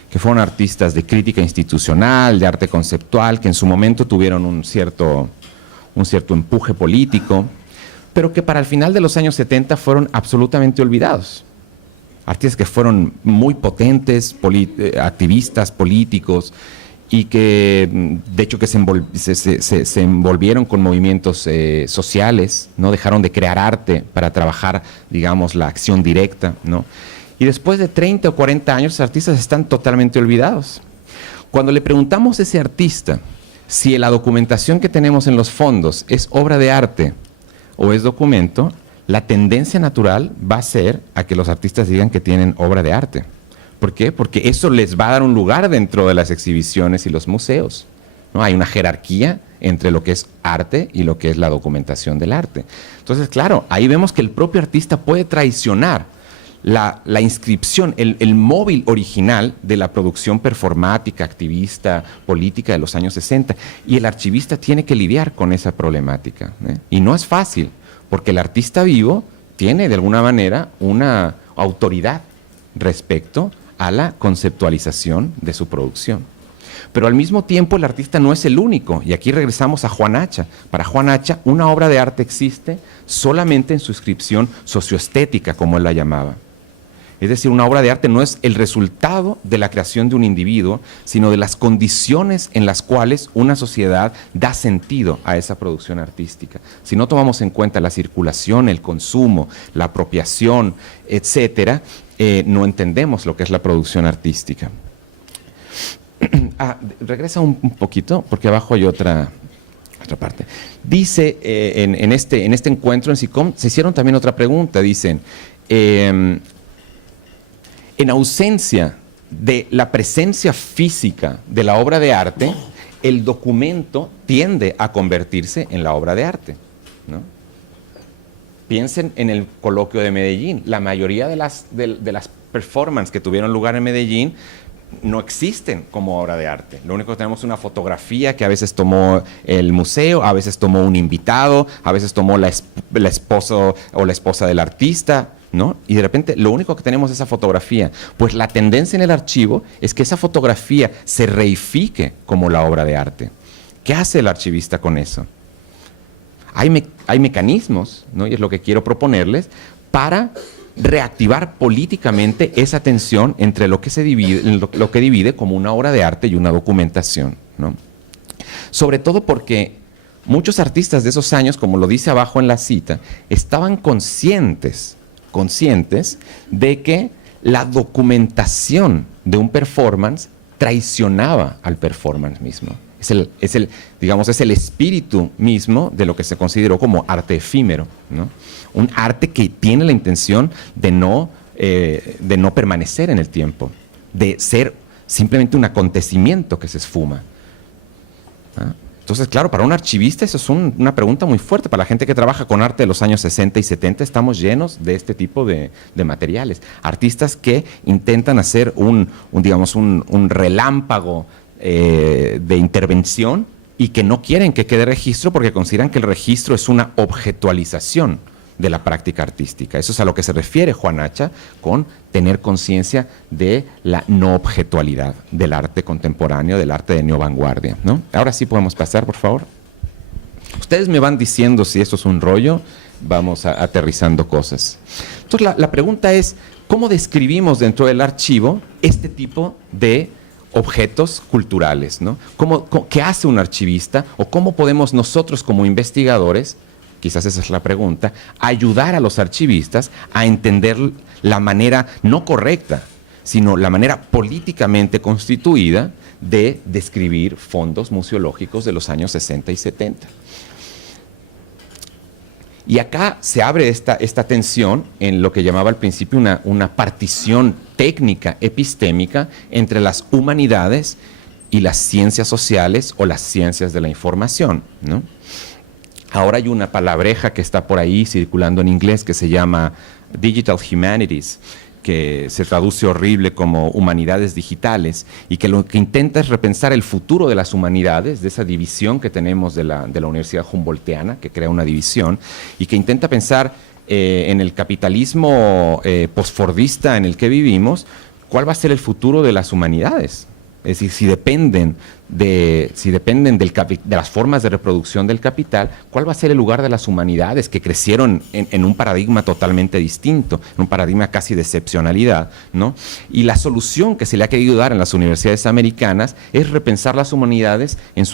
que fueron artistas de crítica institucional, de arte conceptual, que en su momento tuvieron un cierto empuje político, pero que para el final de los años 70 fueron absolutamente olvidados. Artistas que fueron muy potentes, activistas políticos, y que de hecho que se envolvieron con movimientos sociales, ¿no? Dejaron de crear arte para trabajar, digamos, la acción directa, ¿no? Y después de 30 o 40 años, los artistas están totalmente olvidados. Cuando le preguntamos a ese artista si la documentación que tenemos en los fondos es obra de arte o es documento, la tendencia natural va a ser a que los artistas digan que tienen obra de arte. ¿Por qué? Porque eso les va a dar un lugar dentro de las exhibiciones y los museos, ¿no? Hay una jerarquía entre lo que es arte y lo que es la documentación del arte. Entonces, claro, ahí vemos que el propio artista puede traicionar la inscripción, el móvil original de la producción performática, activista, política de los años 60. Y el archivista tiene que lidiar con esa problemática, ¿eh? Y no es fácil, porque el artista vivo tiene de alguna manera una autoridad respecto a la conceptualización de su producción. Pero al mismo tiempo el artista no es el único, y aquí regresamos a Juan Hacha. Para Juan Hacha, una obra de arte existe solamente en su inscripción socioestética, como él la llamaba. Es decir, una obra de arte no es el resultado de la creación de un individuo, sino de las condiciones en las cuales una sociedad da sentido a esa producción artística. Si no tomamos en cuenta la circulación, el consumo, la apropiación, etcétera, no entendemos lo que es la producción artística. Regresa un poquito, porque abajo hay otra parte. Dice, en este encuentro en SICOM, se hicieron también otra pregunta. Dicen, en ausencia de la presencia física de la obra de arte, el documento tiende a convertirse en la obra de arte, ¿no? Piensen en el coloquio de Medellín. La mayoría de las performances que tuvieron lugar en Medellín no existen como obra de arte. Lo único que tenemos es una fotografía que a veces tomó el museo, a veces tomó un invitado, a veces tomó la esposa o la esposa del artista, ¿no? Y de repente lo único que tenemos es esa fotografía. Pues la tendencia en el archivo es que esa fotografía se reifique como la obra de arte. ¿Qué hace el archivista con eso? Hay mecanismos, ¿no? Y es lo que quiero proponerles, para reactivar políticamente esa tensión entre lo que divide como una obra de arte y una documentación, ¿no? Sobre todo porque muchos artistas de esos años, como lo dice abajo en la cita, estaban conscientes de que la documentación de un performance traicionaba al performance mismo. Es el espíritu mismo de lo que se consideró como arte efímero, ¿no? Un arte que tiene la intención de no permanecer en el tiempo, de ser simplemente un acontecimiento que se esfuma. ¿Ah? Entonces, claro, para un archivista eso es una pregunta muy fuerte. Para la gente que trabaja con arte de los años 60 y 70, estamos llenos de este tipo de materiales. Artistas que intentan hacer un relámpago de intervención y que no quieren que quede registro porque consideran que el registro es una objetualización de la práctica artística. Eso es a lo que se refiere Juan Hacha con tener conciencia de la no objetualidad del arte contemporáneo, del arte de neovanguardia, ¿no? Ahora sí podemos pasar, por favor. Ustedes me van diciendo si esto es un rollo, vamos aterrizando cosas. Entonces la pregunta es, ¿cómo describimos dentro del archivo este tipo de objetos culturales, ¿no? ¿Qué hace un archivista o cómo podemos nosotros como investigadores, quizás esa es la pregunta, ayudar a los archivistas a entender la manera no correcta, sino la manera políticamente constituida de describir fondos museológicos de los años 60 y 70? Y acá se abre esta tensión en lo que llamaba al principio una partición técnica, epistémica, entre las humanidades y las ciencias sociales o las ciencias de la información, ¿no? Ahora hay una palabreja que está por ahí circulando en inglés que se llama Digital Humanities, que se traduce horrible como humanidades digitales, y que lo que intenta es repensar el futuro de las humanidades, de esa división que tenemos de la Universidad Humboldtiana, que crea una división, y que intenta pensar en el capitalismo posfordista en el que vivimos, cuál va a ser el futuro de las humanidades. Es decir, si dependen de las formas de reproducción del capital, ¿cuál va a ser el lugar de las humanidades que crecieron en un paradigma totalmente distinto, en un paradigma casi de excepcionalidad, ¿no? Y la solución que se le ha querido dar en las universidades americanas es repensar las humanidades en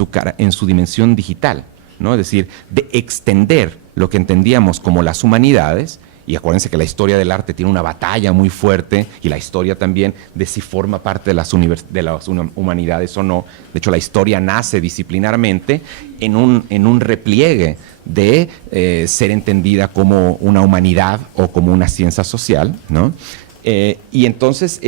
su dimensión digital, ¿no? Es decir, de extender lo que entendíamos como las humanidades. Y acuérdense que la historia del arte tiene una batalla muy fuerte, y la historia también de si forma parte de las humanidades o no. De hecho, la historia nace disciplinarmente en un repliegue de ser entendida como una humanidad o como una ciencia social, ¿no? Y entonces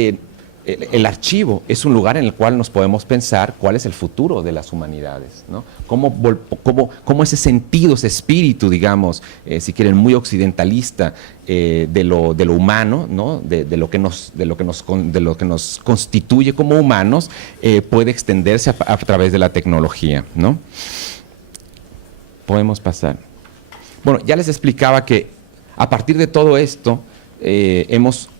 el archivo es un lugar en el cual nos podemos pensar cuál es el futuro de las humanidades, ¿no? Cómo ese sentido, ese espíritu, digamos, si quieren, muy occidentalista de lo humano, ¿no? de lo que nos constituye como humanos, puede extenderse a través de la tecnología, ¿no? Podemos pasar. Bueno, ya les explicaba que a partir de todo esto hemos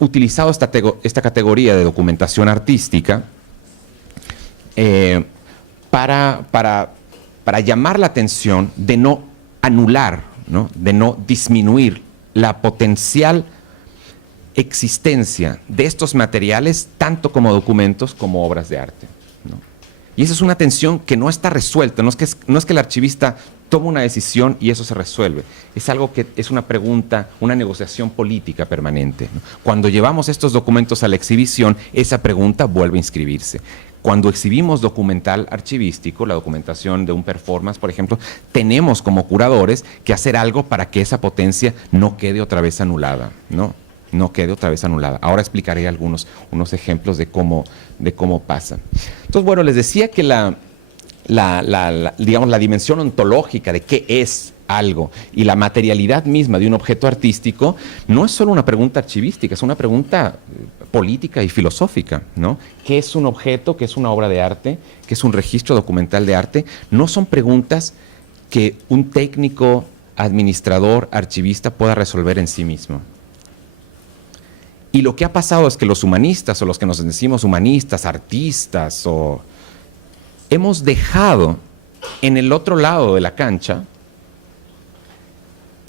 utilizado esta categoría de documentación artística para llamar la atención de no anular, ¿no? De no disminuir la potencial existencia de estos materiales, tanto como documentos como obras de arte, ¿no? Y esa es una tensión que no está resuelta, no es que el archivista toma una decisión y eso se resuelve. Es algo que es una pregunta, una negociación política permanente, ¿no? Cuando llevamos estos documentos a la exhibición, esa pregunta vuelve a inscribirse. cuando exhibimos documental archivístico, la documentación de un performance, por ejemplo, tenemos como curadores que hacer algo para que esa potencia no quede otra vez anulada, no quede otra vez anulada. Ahora explicaré unos ejemplos de cómo pasa. Entonces, bueno, les decía que digamos, la dimensión ontológica de qué es algo y la materialidad misma de un objeto artístico no es solo una pregunta archivística, es una pregunta política y filosófica, ¿no? ¿Qué es un objeto? ¿Qué es una obra de arte? ¿Qué es un registro documental de arte? No son preguntas que un técnico, administrador, archivista pueda resolver en sí mismo. Y lo que ha pasado es que los humanistas, o los que nos decimos humanistas, artistas, hemos dejado en el otro lado de la cancha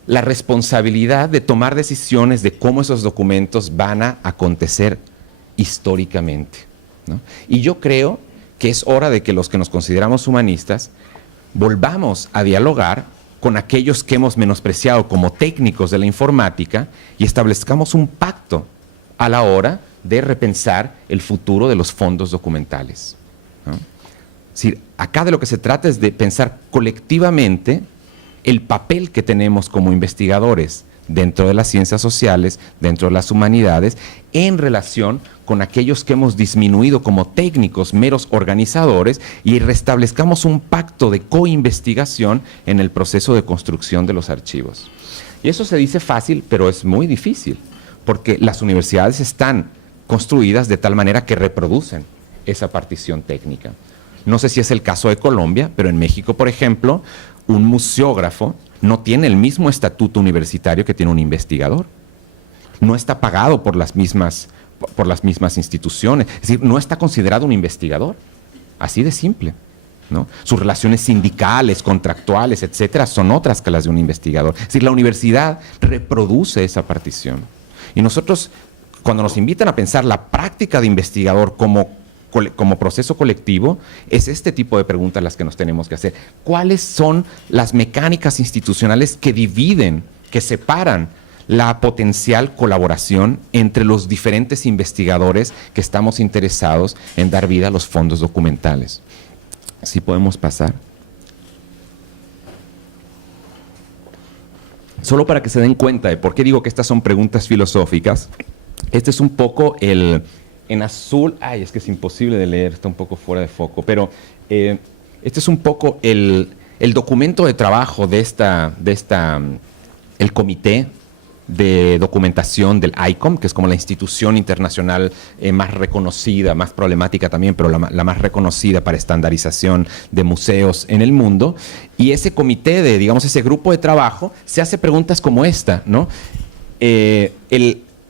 la responsabilidad de tomar decisiones de cómo esos documentos van a acontecer históricamente, ¿no? Y yo creo que es hora de que los que nos consideramos humanistas volvamos a dialogar con aquellos que hemos menospreciado como técnicos de la informática y establezcamos un pacto a la hora de repensar el futuro de los fondos documentales, ¿no? Es decir, acá de lo que se trata es de pensar colectivamente el papel que tenemos como investigadores dentro de las ciencias sociales, dentro de las humanidades, en relación con aquellos que hemos disminuido como técnicos, meros organizadores, y restablezcamos un pacto de coinvestigación en el proceso de construcción de los archivos. Y eso se dice fácil, pero es muy difícil, porque las universidades están construidas de tal manera que reproducen esa partición técnica. No sé si es el caso de Colombia, pero en México, por ejemplo, un museógrafo no tiene el mismo estatuto universitario que tiene un investigador. No está pagado por las mismas instituciones. Es decir, no está considerado un investigador. Así de simple, ¿no? Sus relaciones sindicales, contractuales, etcétera, son otras que las de un investigador. Es decir, la universidad reproduce esa partición. Y nosotros, cuando nos invitan a pensar la práctica de investigador como proceso colectivo, es este tipo de preguntas las que nos tenemos que hacer. ¿Cuáles son las mecánicas institucionales que dividen, que separan la potencial colaboración entre los diferentes investigadores que estamos interesados en dar vida a los fondos documentales? ¿Sí podemos pasar? Solo para que se den cuenta de por qué digo que estas son preguntas filosóficas, este es un poco en azul, es que es imposible de leer, está un poco fuera de foco, pero este es un poco el documento de trabajo el comité de documentación del ICOM, que es como la institución internacional más reconocida, más problemática también, pero la más reconocida para estandarización de museos en el mundo. Y ese comité digamos, ese grupo de trabajo se hace preguntas como esta, ¿no?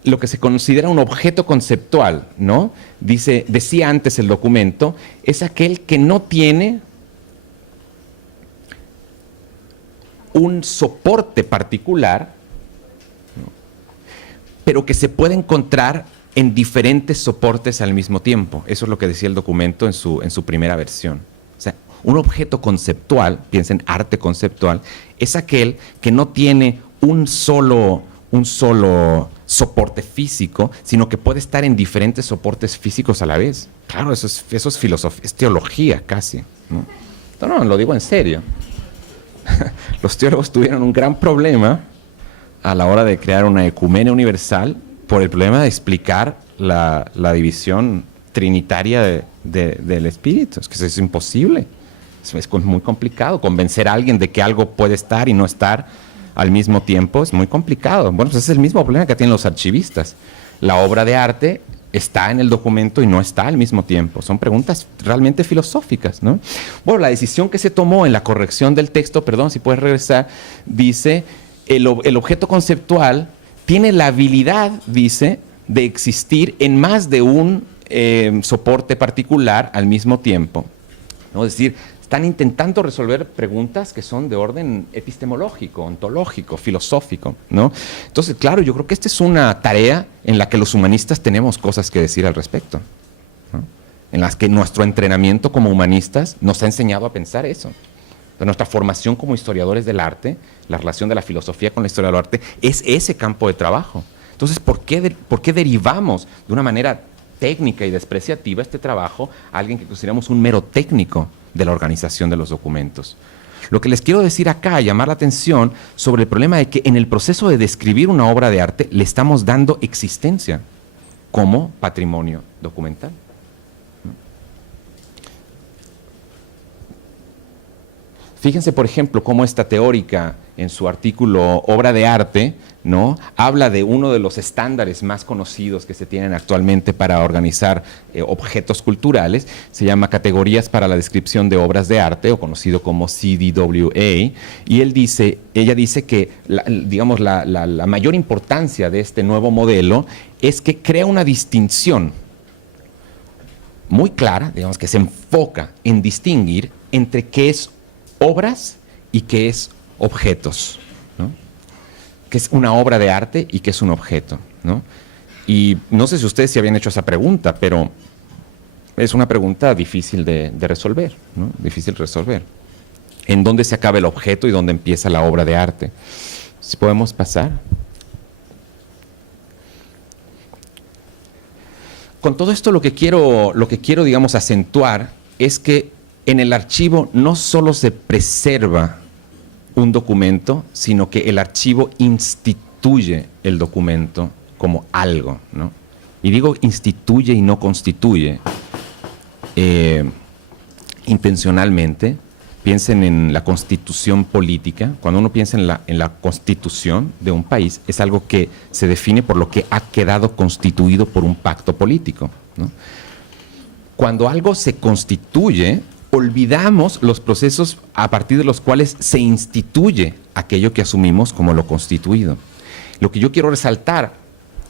Lo que se considera un objeto conceptual, ¿no? Decía antes el documento, es aquel que no tiene un soporte particular, ¿no?, pero que se puede encontrar en diferentes soportes al mismo tiempo. Eso es lo que decía el documento en su primera versión. O sea, un objeto conceptual, piensen arte conceptual, es aquel que no tiene un solo soporte físico, sino que puede estar en diferentes soportes físicos a la vez. Claro, eso es filosofía, es teología casi, ¿no? No, lo digo en serio. Los teólogos tuvieron un gran problema a la hora de crear una ecumenia universal por el problema de explicar la división trinitaria del espíritu. Es que es imposible. Es muy complicado. Convencer a alguien de que algo puede estar y no estar al mismo tiempo es muy complicado. Bueno, pues es el mismo problema que tienen los archivistas. La obra de arte está en el documento y no está al mismo tiempo. Son preguntas realmente filosóficas, ¿no? Bueno, la decisión que se tomó en la corrección del texto, perdón, si puedes regresar, dice, el objeto conceptual tiene la habilidad, dice, de existir en más de un soporte particular al mismo tiempo, ¿no? Es decir, están intentando resolver preguntas que son de orden epistemológico, ontológico, filosófico, ¿no? Entonces, claro, yo creo que esta es una tarea en la que los humanistas tenemos cosas que decir al respecto, ¿no? En las que nuestro entrenamiento como humanistas nos ha enseñado a pensar eso. De nuestra formación como historiadores del arte, la relación de la filosofía con la historia del arte, es ese campo de trabajo. Entonces, ¿por qué derivamos de una manera técnica y despreciativa este trabajo a alguien que consideramos un mero técnico de la organización de los documentos. Lo que les quiero decir acá, llamar la atención sobre el problema de que en el proceso de describir una obra de arte le estamos dando existencia como patrimonio documental. Fíjense, por ejemplo, cómo esta teórica en su artículo Obra de Arte, ¿no?, habla de uno de los estándares más conocidos que se tienen actualmente para organizar objetos culturales. Se llama Categorías para la Descripción de Obras de Arte, o conocido como CDWA, y ella dice que la mayor importancia de este nuevo modelo es que crea una distinción muy clara, digamos, que se enfoca en distinguir entre qué es obras y qué es objetos, ¿no? Qué es una obra de arte y qué es un objeto, ¿no? Y no sé si ustedes se habían hecho esa pregunta, pero es una pregunta difícil de resolver, ¿no? Difícil de resolver. ¿En dónde se acaba el objeto y dónde empieza la obra de arte? Si podemos pasar. Con todo esto lo que quiero, digamos, acentuar es que en el archivo no solo se preserva un documento, sino que el archivo instituye el documento como algo, ¿no? Y digo instituye y no constituye. Intencionalmente, piensen en la constitución política. Cuando uno piensa en la constitución de un país, es algo que se define por lo que ha quedado constituido por un pacto político, ¿no? Cuando algo se constituye, olvidamos los procesos a partir de los cuales se instituye aquello que asumimos como lo constituido. Lo que yo quiero resaltar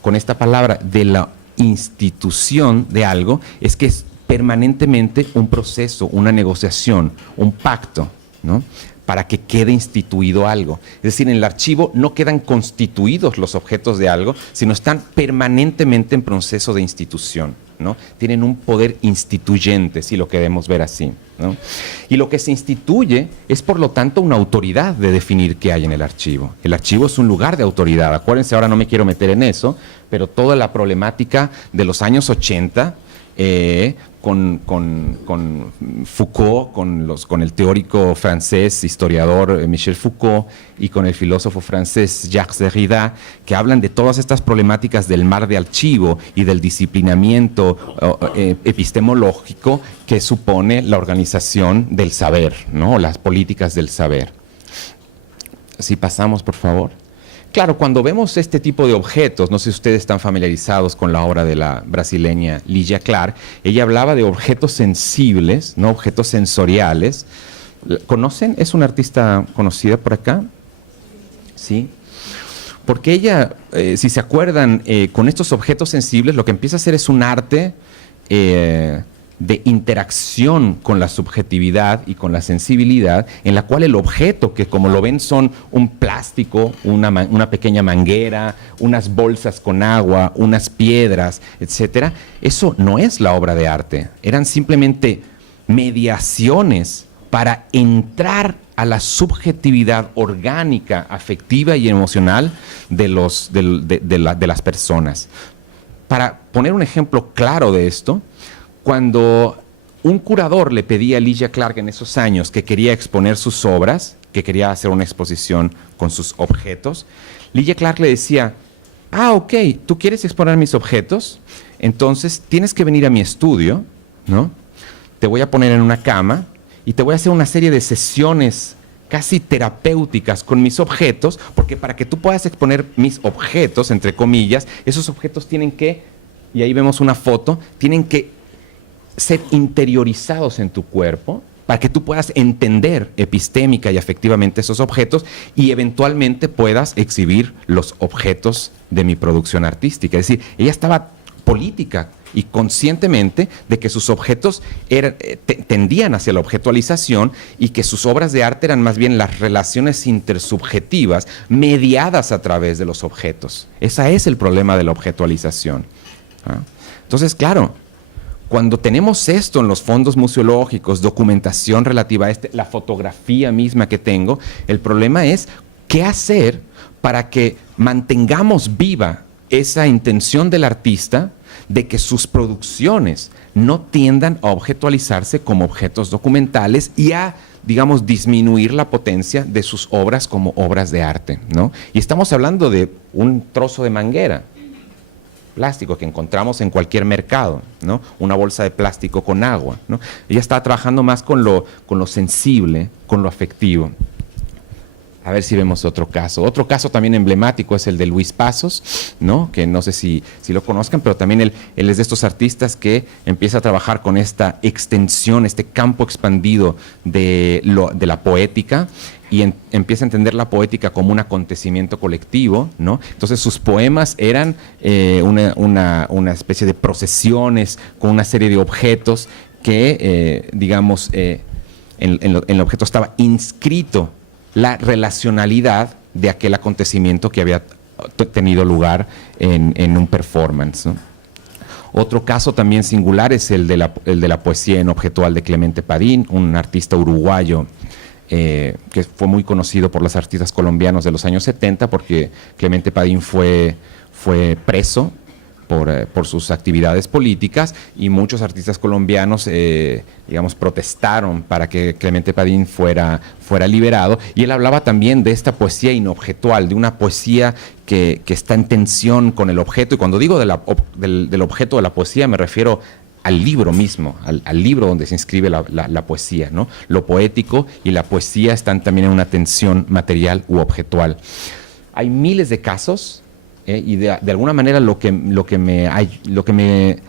con esta palabra de la institución de algo es que es permanentemente un proceso, una negociación, un pacto, ¿no?, para que quede instituido algo. Es decir, en el archivo no quedan constituidos los objetos de algo, sino están permanentemente en proceso de institución, ¿no? Tienen un poder instituyente, si lo queremos ver así, ¿no? Y lo que se instituye es, por lo tanto, una autoridad de definir qué hay en el archivo. El archivo es un lugar de autoridad. Acuérdense, ahora no me quiero meter en eso, pero toda la problemática de los años 80, con Foucault, con el teórico francés, historiador Michel Foucault, y con el filósofo francés Jacques Derrida, que hablan de todas estas problemáticas del mar de archivo y del disciplinamiento epistemológico que supone la organización del saber, ¿no?, las políticas del saber. Si pasamos, por favor. Claro, cuando vemos este tipo de objetos, no sé si ustedes están familiarizados con la obra de la brasileña Ligia Clark, ella hablaba de objetos sensibles, no objetos sensoriales. ¿Conocen? ¿Es una artista conocida por acá? Sí. Porque ella, si se acuerdan, con estos objetos sensibles lo que empieza a hacer es un arte de interacción con la subjetividad y con la sensibilidad, en la cual el objeto, que como lo ven son un plástico, una pequeña manguera, unas bolsas con agua, unas piedras, etcétera, eso no es la obra de arte. Eran simplemente mediaciones para entrar a la subjetividad orgánica, afectiva y emocional de las personas. Para poner un ejemplo claro de esto, cuando un curador le pedía a Ligia Clark en esos años que quería exponer sus obras, que quería hacer una exposición con sus objetos, Ligia Clark le decía: ok, ¿tú quieres exponer mis objetos? Entonces tienes que venir a mi estudio, ¿no? Te voy a poner en una cama y te voy a hacer una serie de sesiones casi terapéuticas con mis objetos, porque para que tú puedas exponer mis objetos, entre comillas, esos objetos tienen que, y ahí vemos una foto, tienen que ser interiorizados en tu cuerpo para que tú puedas entender epistémica y afectivamente esos objetos y eventualmente puedas exhibir los objetos de mi producción artística. Es decir, ella estaba política y conscientemente de que sus objetos tendían hacia la objetualización y que sus obras de arte eran más bien las relaciones intersubjetivas mediadas a través de los objetos. Ese es el problema de la objetualización. Entonces, claro, cuando tenemos esto en los fondos museológicos, documentación relativa a la fotografía misma que tengo, el problema es qué hacer para que mantengamos viva esa intención del artista de que sus producciones no tiendan a objetualizarse como objetos documentales y a, digamos, disminuir la potencia de sus obras como obras de arte, ¿no? Y estamos hablando de un trozo de manguera, plástico que encontramos en cualquier mercado, ¿no? Una bolsa de plástico con agua, ¿no? Ella estaba trabajando más con lo sensible, con lo afectivo. A ver si vemos otro caso. Otro caso también emblemático es el de Luis Pasos, ¿no? Que no sé si lo conozcan, pero también él es de estos artistas que empieza a trabajar con esta extensión, este campo expandido de la poética, y empieza a entender la poética como un acontecimiento colectivo, ¿no? Entonces sus poemas eran una especie de procesiones con una serie de objetos que, digamos, en el objeto estaba inscrito la relacionalidad de aquel acontecimiento que había tenido lugar en un performance, ¿no? Otro caso también singular es el de la poesía en objetual de Clemente Padín, un artista uruguayo que fue muy conocido por los artistas colombianos de los años 70, porque Clemente Padín fue preso por sus actividades políticas, y muchos artistas colombianos, digamos, protestaron para que Clemente Padín fuera liberado. Y él hablaba también de esta poesía inobjetual, de una poesía que está en tensión con el objeto. Y cuando digo del objeto de la poesía, me refiero al libro mismo, al libro donde se inscribe la poesía, ¿no? Lo poético y la poesía están también en una tensión material u objetual. Hay miles de casos, y de alguna manera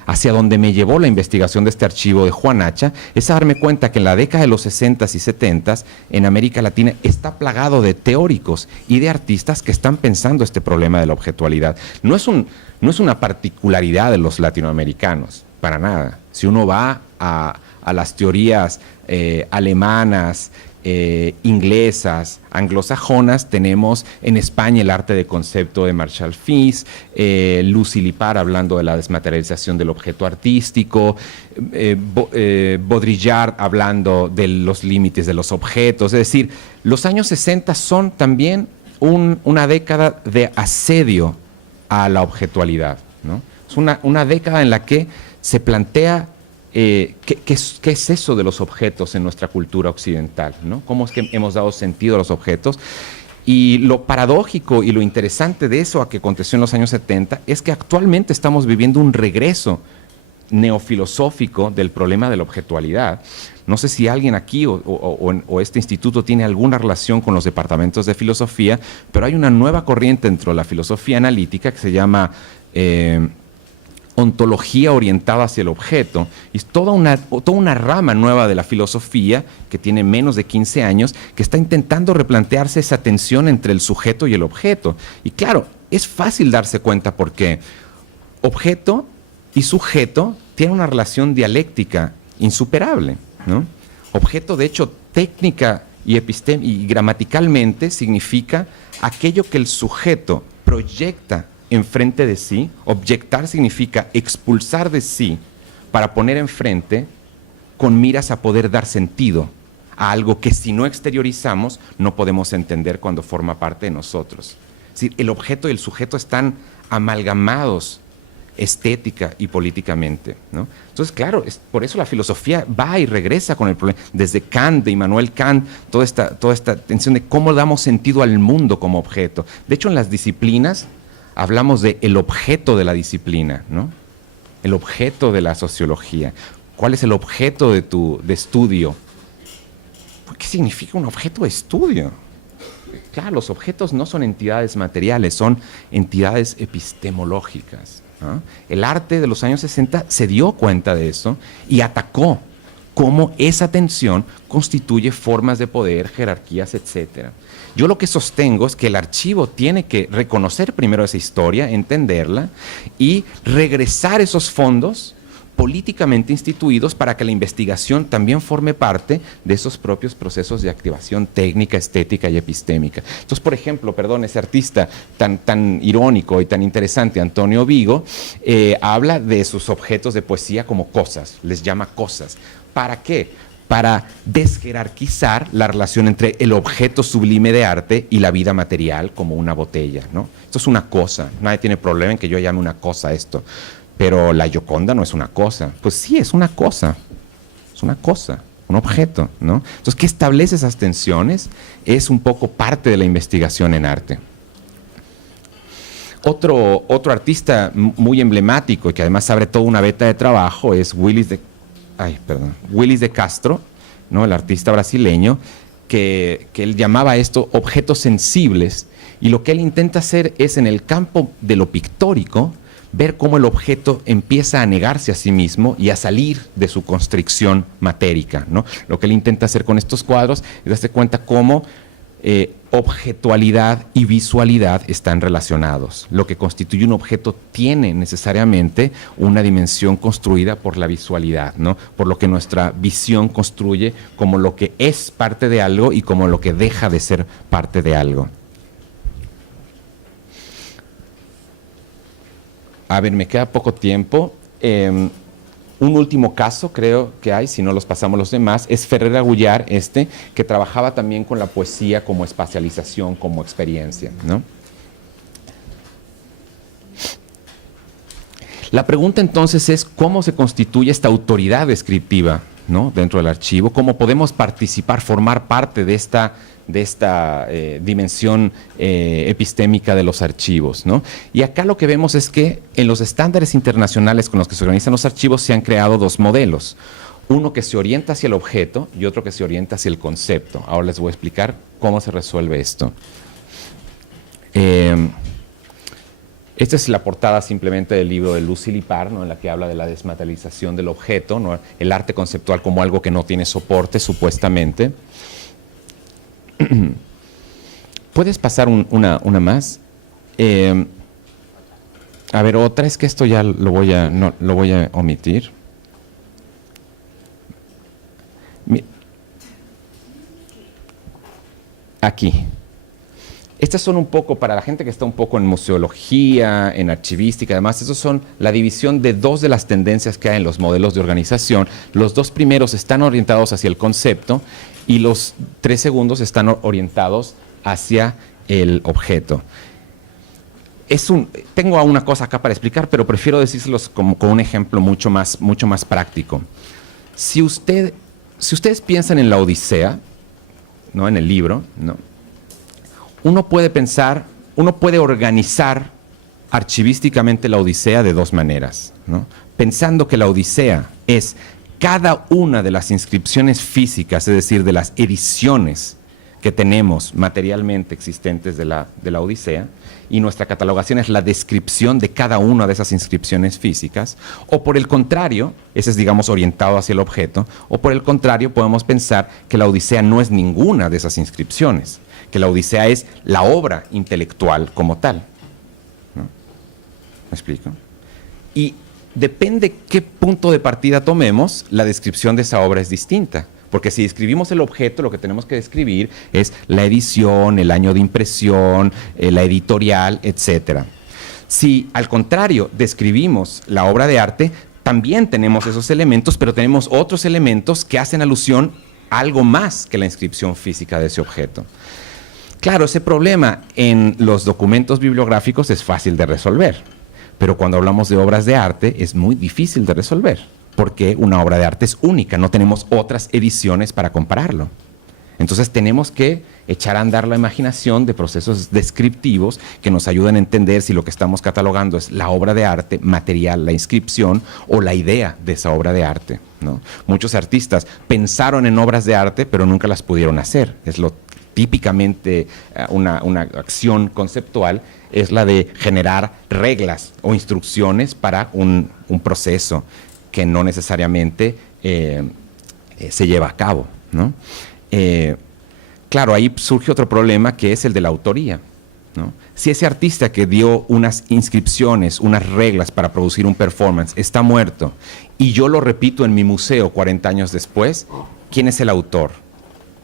hacia donde me llevó la investigación de este archivo de Juan Hacha es a darme cuenta que en la década de los 60s y 70s en América Latina está plagado de teóricos y de artistas que están pensando este problema de la objetualidad. No es una particularidad de los latinoamericanos, para nada. Si uno va a las teorías alemanas, inglesas, anglosajonas, tenemos en España el arte de concepto de Marshall Fish, Lucy Lippard hablando de la desmaterialización del objeto artístico, Baudrillard hablando de los límites de los objetos. Es decir, los años 60 son también una década de asedio a la objetualidad, ¿no? Es una década en la que se plantea ¿qué es eso de los objetos en nuestra cultura occidental, ¿no? ¿Cómo es que hemos dado sentido a los objetos? Y lo paradójico y lo interesante de eso que aconteció en los años 70 es que actualmente estamos viviendo un regreso neofilosófico del problema de la objetualidad. No sé si alguien aquí o este instituto tiene alguna relación con los departamentos de filosofía, pero hay una nueva corriente dentro de la filosofía analítica que se llama ontología orientada hacia el objeto, y es toda una rama nueva de la filosofía que tiene menos de 15 años, que está intentando replantearse esa tensión entre el sujeto y el objeto. Y claro, es fácil darse cuenta porque objeto y sujeto tienen una relación dialéctica insuperable, ¿no? Objeto, de hecho, técnica y gramaticalmente significa aquello que el sujeto proyecta enfrente de sí. Objectar significa expulsar de sí para poner enfrente con miras a poder dar sentido a algo que si no exteriorizamos no podemos entender cuando forma parte de nosotros. Es decir, el objeto y el sujeto están amalgamados estética y políticamente, ¿no? Entonces, claro, por eso la filosofía va y regresa con el problema. Desde Kant, de Immanuel Kant, toda esta tensión de cómo damos sentido al mundo como objeto. De hecho, en las disciplinas hablamos de el objeto de la disciplina, ¿no? El objeto de la sociología. ¿Cuál es el objeto de estudio? ¿Qué significa un objeto de estudio? Claro, los objetos no son entidades materiales, son entidades epistemológicas, ¿no? El arte de los años 60 se dio cuenta de eso y atacó cómo esa tensión constituye formas de poder, jerarquías, etcétera. Yo lo que sostengo es que el archivo tiene que reconocer primero esa historia, entenderla y regresar esos fondos políticamente instituidos para que la investigación también forme parte de esos propios procesos de activación técnica, estética y epistémica. Entonces, por ejemplo, ese artista tan irónico y tan interesante, Antonio Vigo, habla de sus objetos de poesía como cosas, les llama cosas. ¿Para qué? Para desjerarquizar la relación entre el objeto sublime de arte y la vida material como una botella, ¿no? Esto es una cosa, nadie tiene problema en que yo llame una cosa a esto. pero la Gioconda no es una cosa. Pues sí, es una cosa, un objeto, ¿no? Entonces, ¿qué establece esas tensiones? Es un poco parte de la investigación en arte. Otro artista muy emblemático y que además abre toda una veta de trabajo es Willis de Castro, ¿no? El artista brasileño, que él llamaba esto objetos sensibles, y lo que él intenta hacer es, en el campo de lo pictórico, ver cómo el objeto empieza a negarse a sí mismo y a salir de su constricción matérica, ¿no? Lo que él intenta hacer con estos cuadros es darse cuenta cómo objetualidad y visualidad están relacionados. Lo que constituye un objeto tiene necesariamente una dimensión construida por la visualidad, ¿no? Por lo que nuestra visión construye como lo que es parte de algo y como lo que deja de ser parte de algo. A ver, me queda poco tiempo. Un último caso, creo que hay, si no los pasamos los demás, es Ferrer Aguilar, que trabajaba también con la poesía como espacialización, como experiencia, ¿no? La pregunta entonces es cómo se constituye esta autoridad descriptiva, ¿no? Dentro del archivo, cómo podemos participar, formar parte de esta dimensión epistémica de los archivos, ¿no? Y acá lo que vemos es que en los estándares internacionales con los que se organizan los archivos se han creado dos modelos. Uno que se orienta hacia el objeto y otro que se orienta hacia el concepto. Ahora les voy a explicar cómo se resuelve esto. Esta es la portada simplemente del libro de Lucy Lippard, ¿no? En la que habla de la desmaterialización del objeto, ¿no? El arte conceptual como algo que no tiene soporte, supuestamente. ¿Puedes pasar una más? A ver, otra, es que esto ya lo voy a omitir. Aquí. Estas son un poco, para la gente que está un poco en museología, en archivística, además, esas son la división de dos de las tendencias que hay en los modelos de organización. Los dos primeros están orientados hacia el concepto y los 3 segundos están orientados hacia el objeto. Tengo una cosa acá para explicar, pero prefiero decírselos con un ejemplo mucho más práctico. Si ustedes piensan en la Odisea, ¿no? En el libro, ¿no? Uno puede organizar archivísticamente la Odisea de dos maneras, ¿no? Pensando que la Odisea es cada una de las inscripciones físicas, es decir, de las ediciones que tenemos materialmente existentes de la Odisea, y nuestra catalogación es la descripción de cada una de esas inscripciones físicas, o por el contrario, ese es, digamos, orientado hacia el objeto, o por el contrario podemos pensar que la Odisea no es ninguna de esas inscripciones, que la Odisea es la obra intelectual como tal, ¿no? ¿Me explico? Y depende qué punto de partida tomemos, la descripción de esa obra es distinta. Porque si describimos el objeto, lo que tenemos que describir es la edición, el año de impresión, la editorial, etc. Si, al contrario, describimos la obra de arte, también tenemos esos elementos, pero tenemos otros elementos que hacen alusión a algo más que la inscripción física de ese objeto. Claro, ese problema en los documentos bibliográficos es fácil de resolver, pero cuando hablamos de obras de arte es muy difícil de resolver, porque una obra de arte es única, no tenemos otras ediciones para compararlo. Entonces tenemos que echar a andar la imaginación de procesos descriptivos que nos ayuden a entender si lo que estamos catalogando es la obra de arte material, la inscripción o la idea de esa obra de arte, ¿no? Muchos artistas pensaron en obras de arte, pero nunca las pudieron hacer. Es lo típicamente una acción conceptual, es la de generar reglas o instrucciones para un proceso que no necesariamente se lleva a cabo, ¿no? Claro, ahí surge otro problema, que es el de la autoría, ¿no? Si ese artista que dio unas inscripciones, unas reglas para producir un performance está muerto y yo lo repito en mi museo 40 años después, ¿quién es el autor?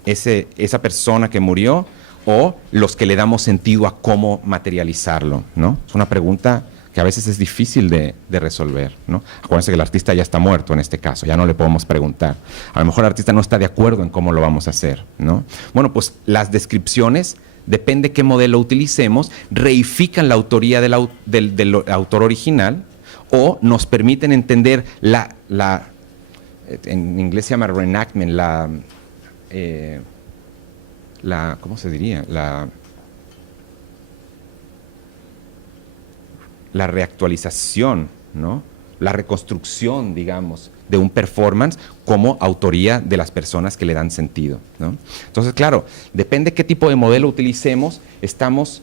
¿Esa persona que murió o los que le damos sentido a cómo materializarlo, ¿no? Es una pregunta que a veces es difícil de resolver, ¿no? Acuérdense que el artista ya está muerto en este caso, ya no le podemos preguntar. A lo mejor el artista no está de acuerdo en cómo lo vamos a hacer, ¿no? Bueno, pues las descripciones, depende qué modelo utilicemos, reifican la autoría del autor original o nos permiten entender en inglés se llama reenactment, ¿cómo se diría? La reactualización, ¿no? La reconstrucción, digamos, de un performance como autoría de las personas que le dan sentido, ¿no? Entonces, claro, depende qué tipo de modelo utilicemos, estamos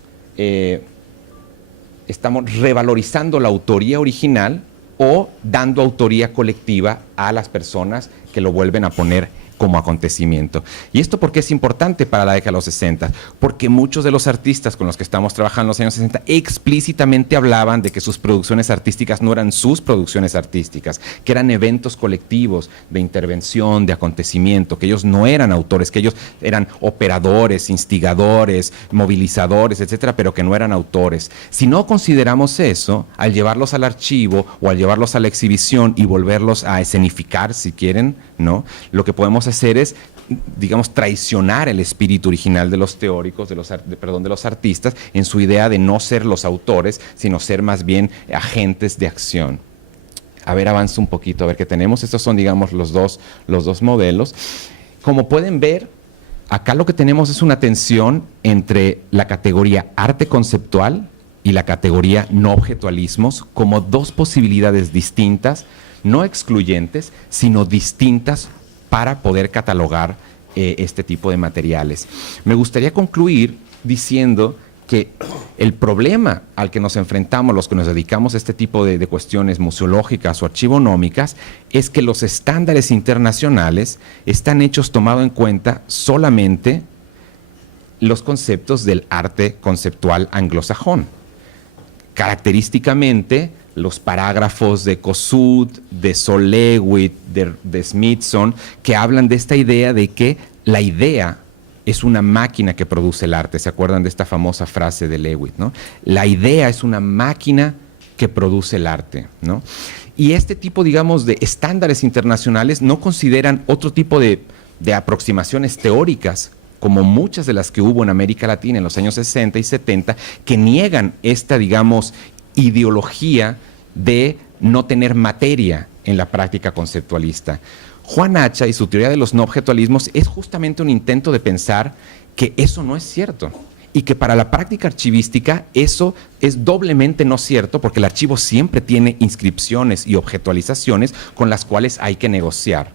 revalorizando la autoría original o dando autoría colectiva a las personas que lo vuelven a poner como acontecimiento. ¿Y esto por qué es importante para la década de los 60? Porque muchos de los artistas con los que estamos trabajando en los años 60 explícitamente hablaban de que sus producciones artísticas no eran sus producciones artísticas, que eran eventos colectivos de intervención, de acontecimiento, que ellos no eran autores, que ellos eran operadores, instigadores, movilizadores, etcétera, pero que no eran autores. Si no consideramos eso, al llevarlos al archivo o al llevarlos a la exhibición y volverlos a escenificar, si quieren, ¿no? Lo que podemos hacer es, digamos, traicionar el espíritu original de los teóricos, de los artistas, en su idea de no ser los autores, sino ser más bien agentes de acción. A ver, avanza un poquito, a ver qué tenemos. Estos son, digamos, los dos modelos. Como pueden ver, acá lo que tenemos es una tensión entre la categoría arte conceptual y la categoría no objetualismos como dos posibilidades distintas, no excluyentes, sino distintas para poder catalogar este tipo de materiales. Me gustaría concluir diciendo que el problema al que nos enfrentamos los que nos dedicamos a este tipo de cuestiones museológicas o archivonómicas es que los estándares internacionales están hechos tomando en cuenta solamente los conceptos del arte conceptual anglosajón. Característicamente, los parágrafos de Kossuth, de Sol Lewitt, de Smithson, que hablan de esta idea de que la idea es una máquina que produce el arte. ¿Se acuerdan de esta famosa frase de Lewitt, ¿no? La idea es una máquina que produce el arte, ¿no? Y este tipo, digamos, de estándares internacionales no consideran otro tipo de aproximaciones teóricas, como muchas de las que hubo en América Latina en los años 60 y 70, que niegan esta, digamos, ideología de no tener materia en la práctica conceptualista. Juan Hacha y su teoría de los no objetualismos es justamente un intento de pensar que eso no es cierto y que para la práctica archivística eso es doblemente no cierto, porque el archivo siempre tiene inscripciones y objetualizaciones con las cuales hay que negociar,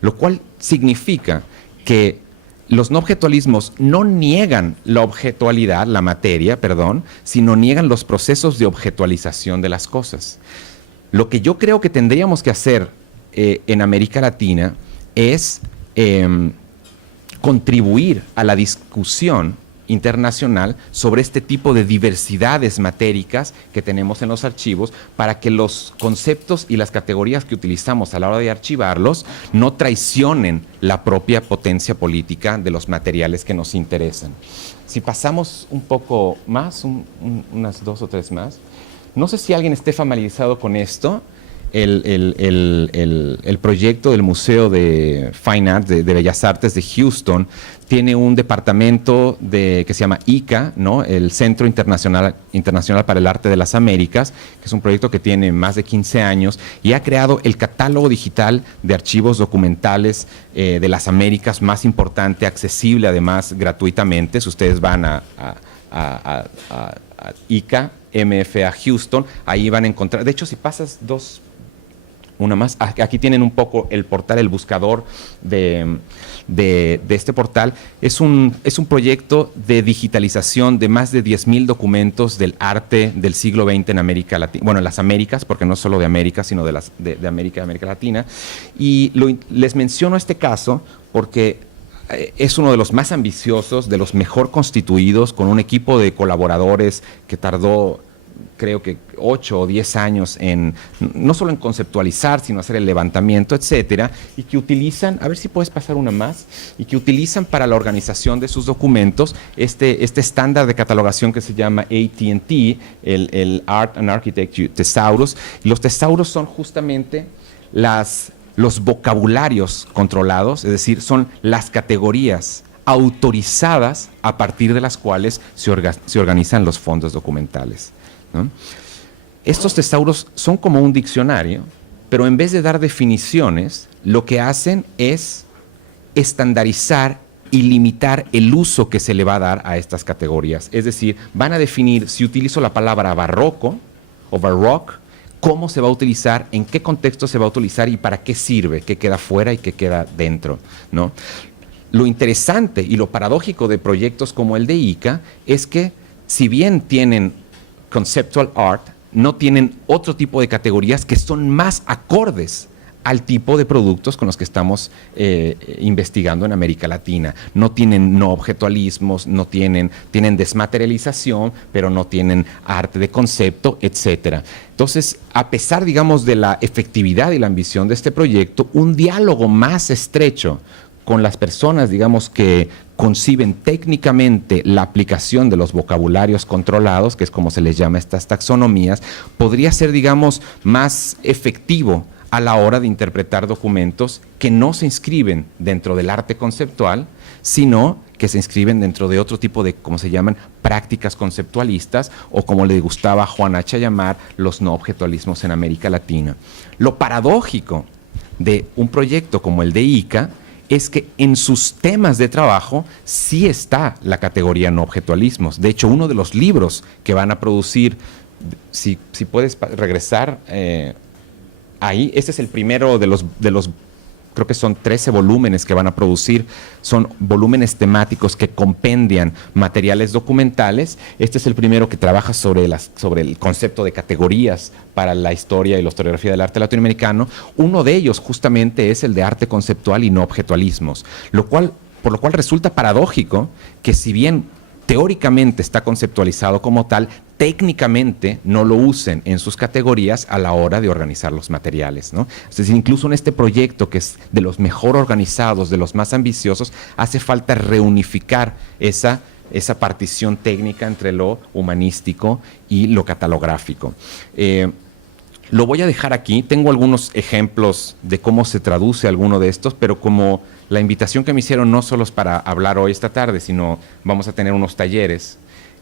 lo cual significa que los no objetualismos no niegan la objetualidad, la materia, perdón, sino niegan los procesos de objetualización de las cosas. Lo que yo creo que tendríamos que hacer en América Latina es contribuir a la discusión internacional sobre este tipo de diversidades matéricas que tenemos en los archivos, para que los conceptos y las categorías que utilizamos a la hora de archivarlos no traicionen la propia potencia política de los materiales que nos interesan. Si pasamos un poco más, unas 2 o 3 más, no sé si alguien esté familiarizado con esto. El proyecto del Museo de Fine Arts, de Bellas Artes de Houston, tiene un departamento que se llama ICA, ¿no? El Centro Internacional para el Arte de las Américas, que es un proyecto que tiene más de 15 años y ha creado el catálogo digital de archivos documentales de las Américas más importante, accesible además gratuitamente. Si ustedes van a ICA, MFA Houston, ahí van a encontrar, de hecho si pasas una más, aquí tienen un poco el portal, el buscador de este portal. Es un proyecto de digitalización de más de 10,000 documentos del arte del siglo XX en América Latina, bueno, en las Américas, porque no es solo de América, sino de América Latina. Y les menciono este caso porque es uno de los más ambiciosos, de los mejor constituidos, con un equipo de colaboradores que tardó, creo que 8 o 10 años no solo en conceptualizar, sino hacer el levantamiento, etcétera, y que utilizan, a ver si puedes pasar una más, y que utilizan para la organización de sus documentos este estándar de catalogación que se llama AT&T, el Art and Architecture Thesaurus. Y los tesauros son justamente los vocabularios controlados, es decir, son las categorías autorizadas a partir de las cuales se organizan los fondos documentales, ¿no? estos tesauros son como un diccionario, pero en vez de dar definiciones, lo que hacen es estandarizar y limitar el uso que se le va a dar a estas categorías. Es decir, van a definir, si utilizo la palabra barroco o baroque, cómo se va a utilizar, en qué contexto se va a utilizar y para qué sirve, qué queda fuera y qué queda dentro, ¿no? Lo interesante y lo paradójico de proyectos como el de ICA es que, si bien tienen conceptual art, no tienen otro tipo de categorías que son más acordes al tipo de productos con los que estamos investigando en América Latina. No tienen no objetualismos, tienen desmaterialización, pero no tienen arte de concepto, etcétera. Entonces, a pesar, digamos, de la efectividad y la ambición de este proyecto, un diálogo más estrecho con las personas, digamos, que conciben técnicamente la aplicación de los vocabularios controlados, que es como se les llama estas taxonomías, podría ser, digamos, más efectivo a la hora de interpretar documentos que no se inscriben dentro del arte conceptual, sino que se inscriben dentro de otro tipo de, como se llaman, prácticas conceptualistas, o como le gustaba a Juan H. llamar, los no objetualismos en América Latina. Lo paradójico de un proyecto como el de ICA es que en sus temas de trabajo sí está la categoría no objetualismos. De hecho, uno de los libros que van a producir, si puedes regresar ahí, este es el primero de los, creo que son 13 volúmenes que van a producir, son volúmenes temáticos que compendian materiales documentales. Este es el primero que trabaja sobre el concepto de categorías para la historia y la historiografía del arte latinoamericano. Uno de ellos justamente es el de arte conceptual y no objetualismos, por lo cual resulta paradójico que, si bien teóricamente está conceptualizado como tal, técnicamente no lo usen en sus categorías a la hora de organizar los materiales, ¿no? Es decir, incluso en este proyecto, que es de los mejor organizados, de los más ambiciosos, hace falta reunificar esa partición técnica entre lo humanístico y lo catalográfico. Lo voy a dejar aquí. Tengo algunos ejemplos de cómo se traduce alguno de estos, pero como la invitación que me hicieron no solo es para hablar hoy esta tarde, sino vamos a tener unos talleres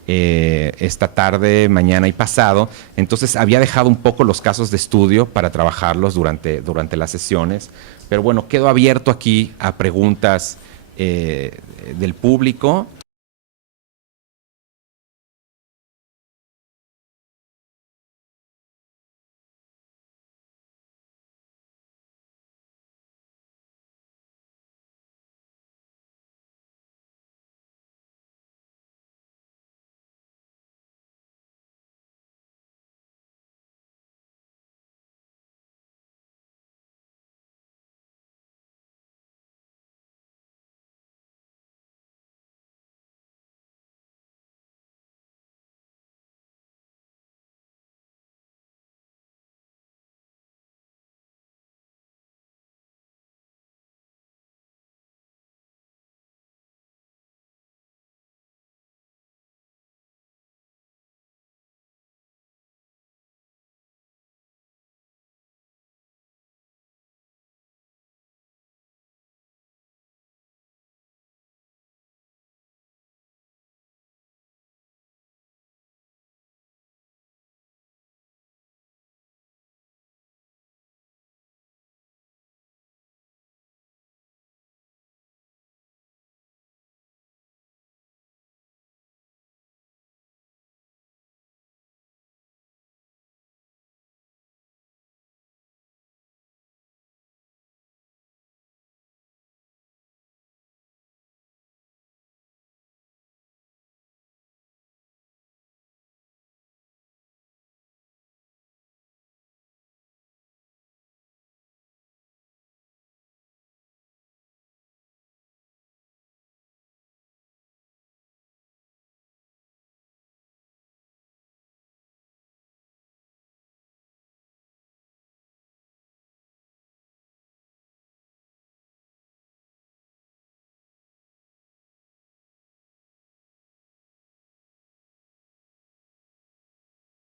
esta tarde, mañana y pasado, entonces había dejado un poco los casos de estudio para trabajarlos durante las sesiones, pero bueno, quedo abierto aquí a preguntas del público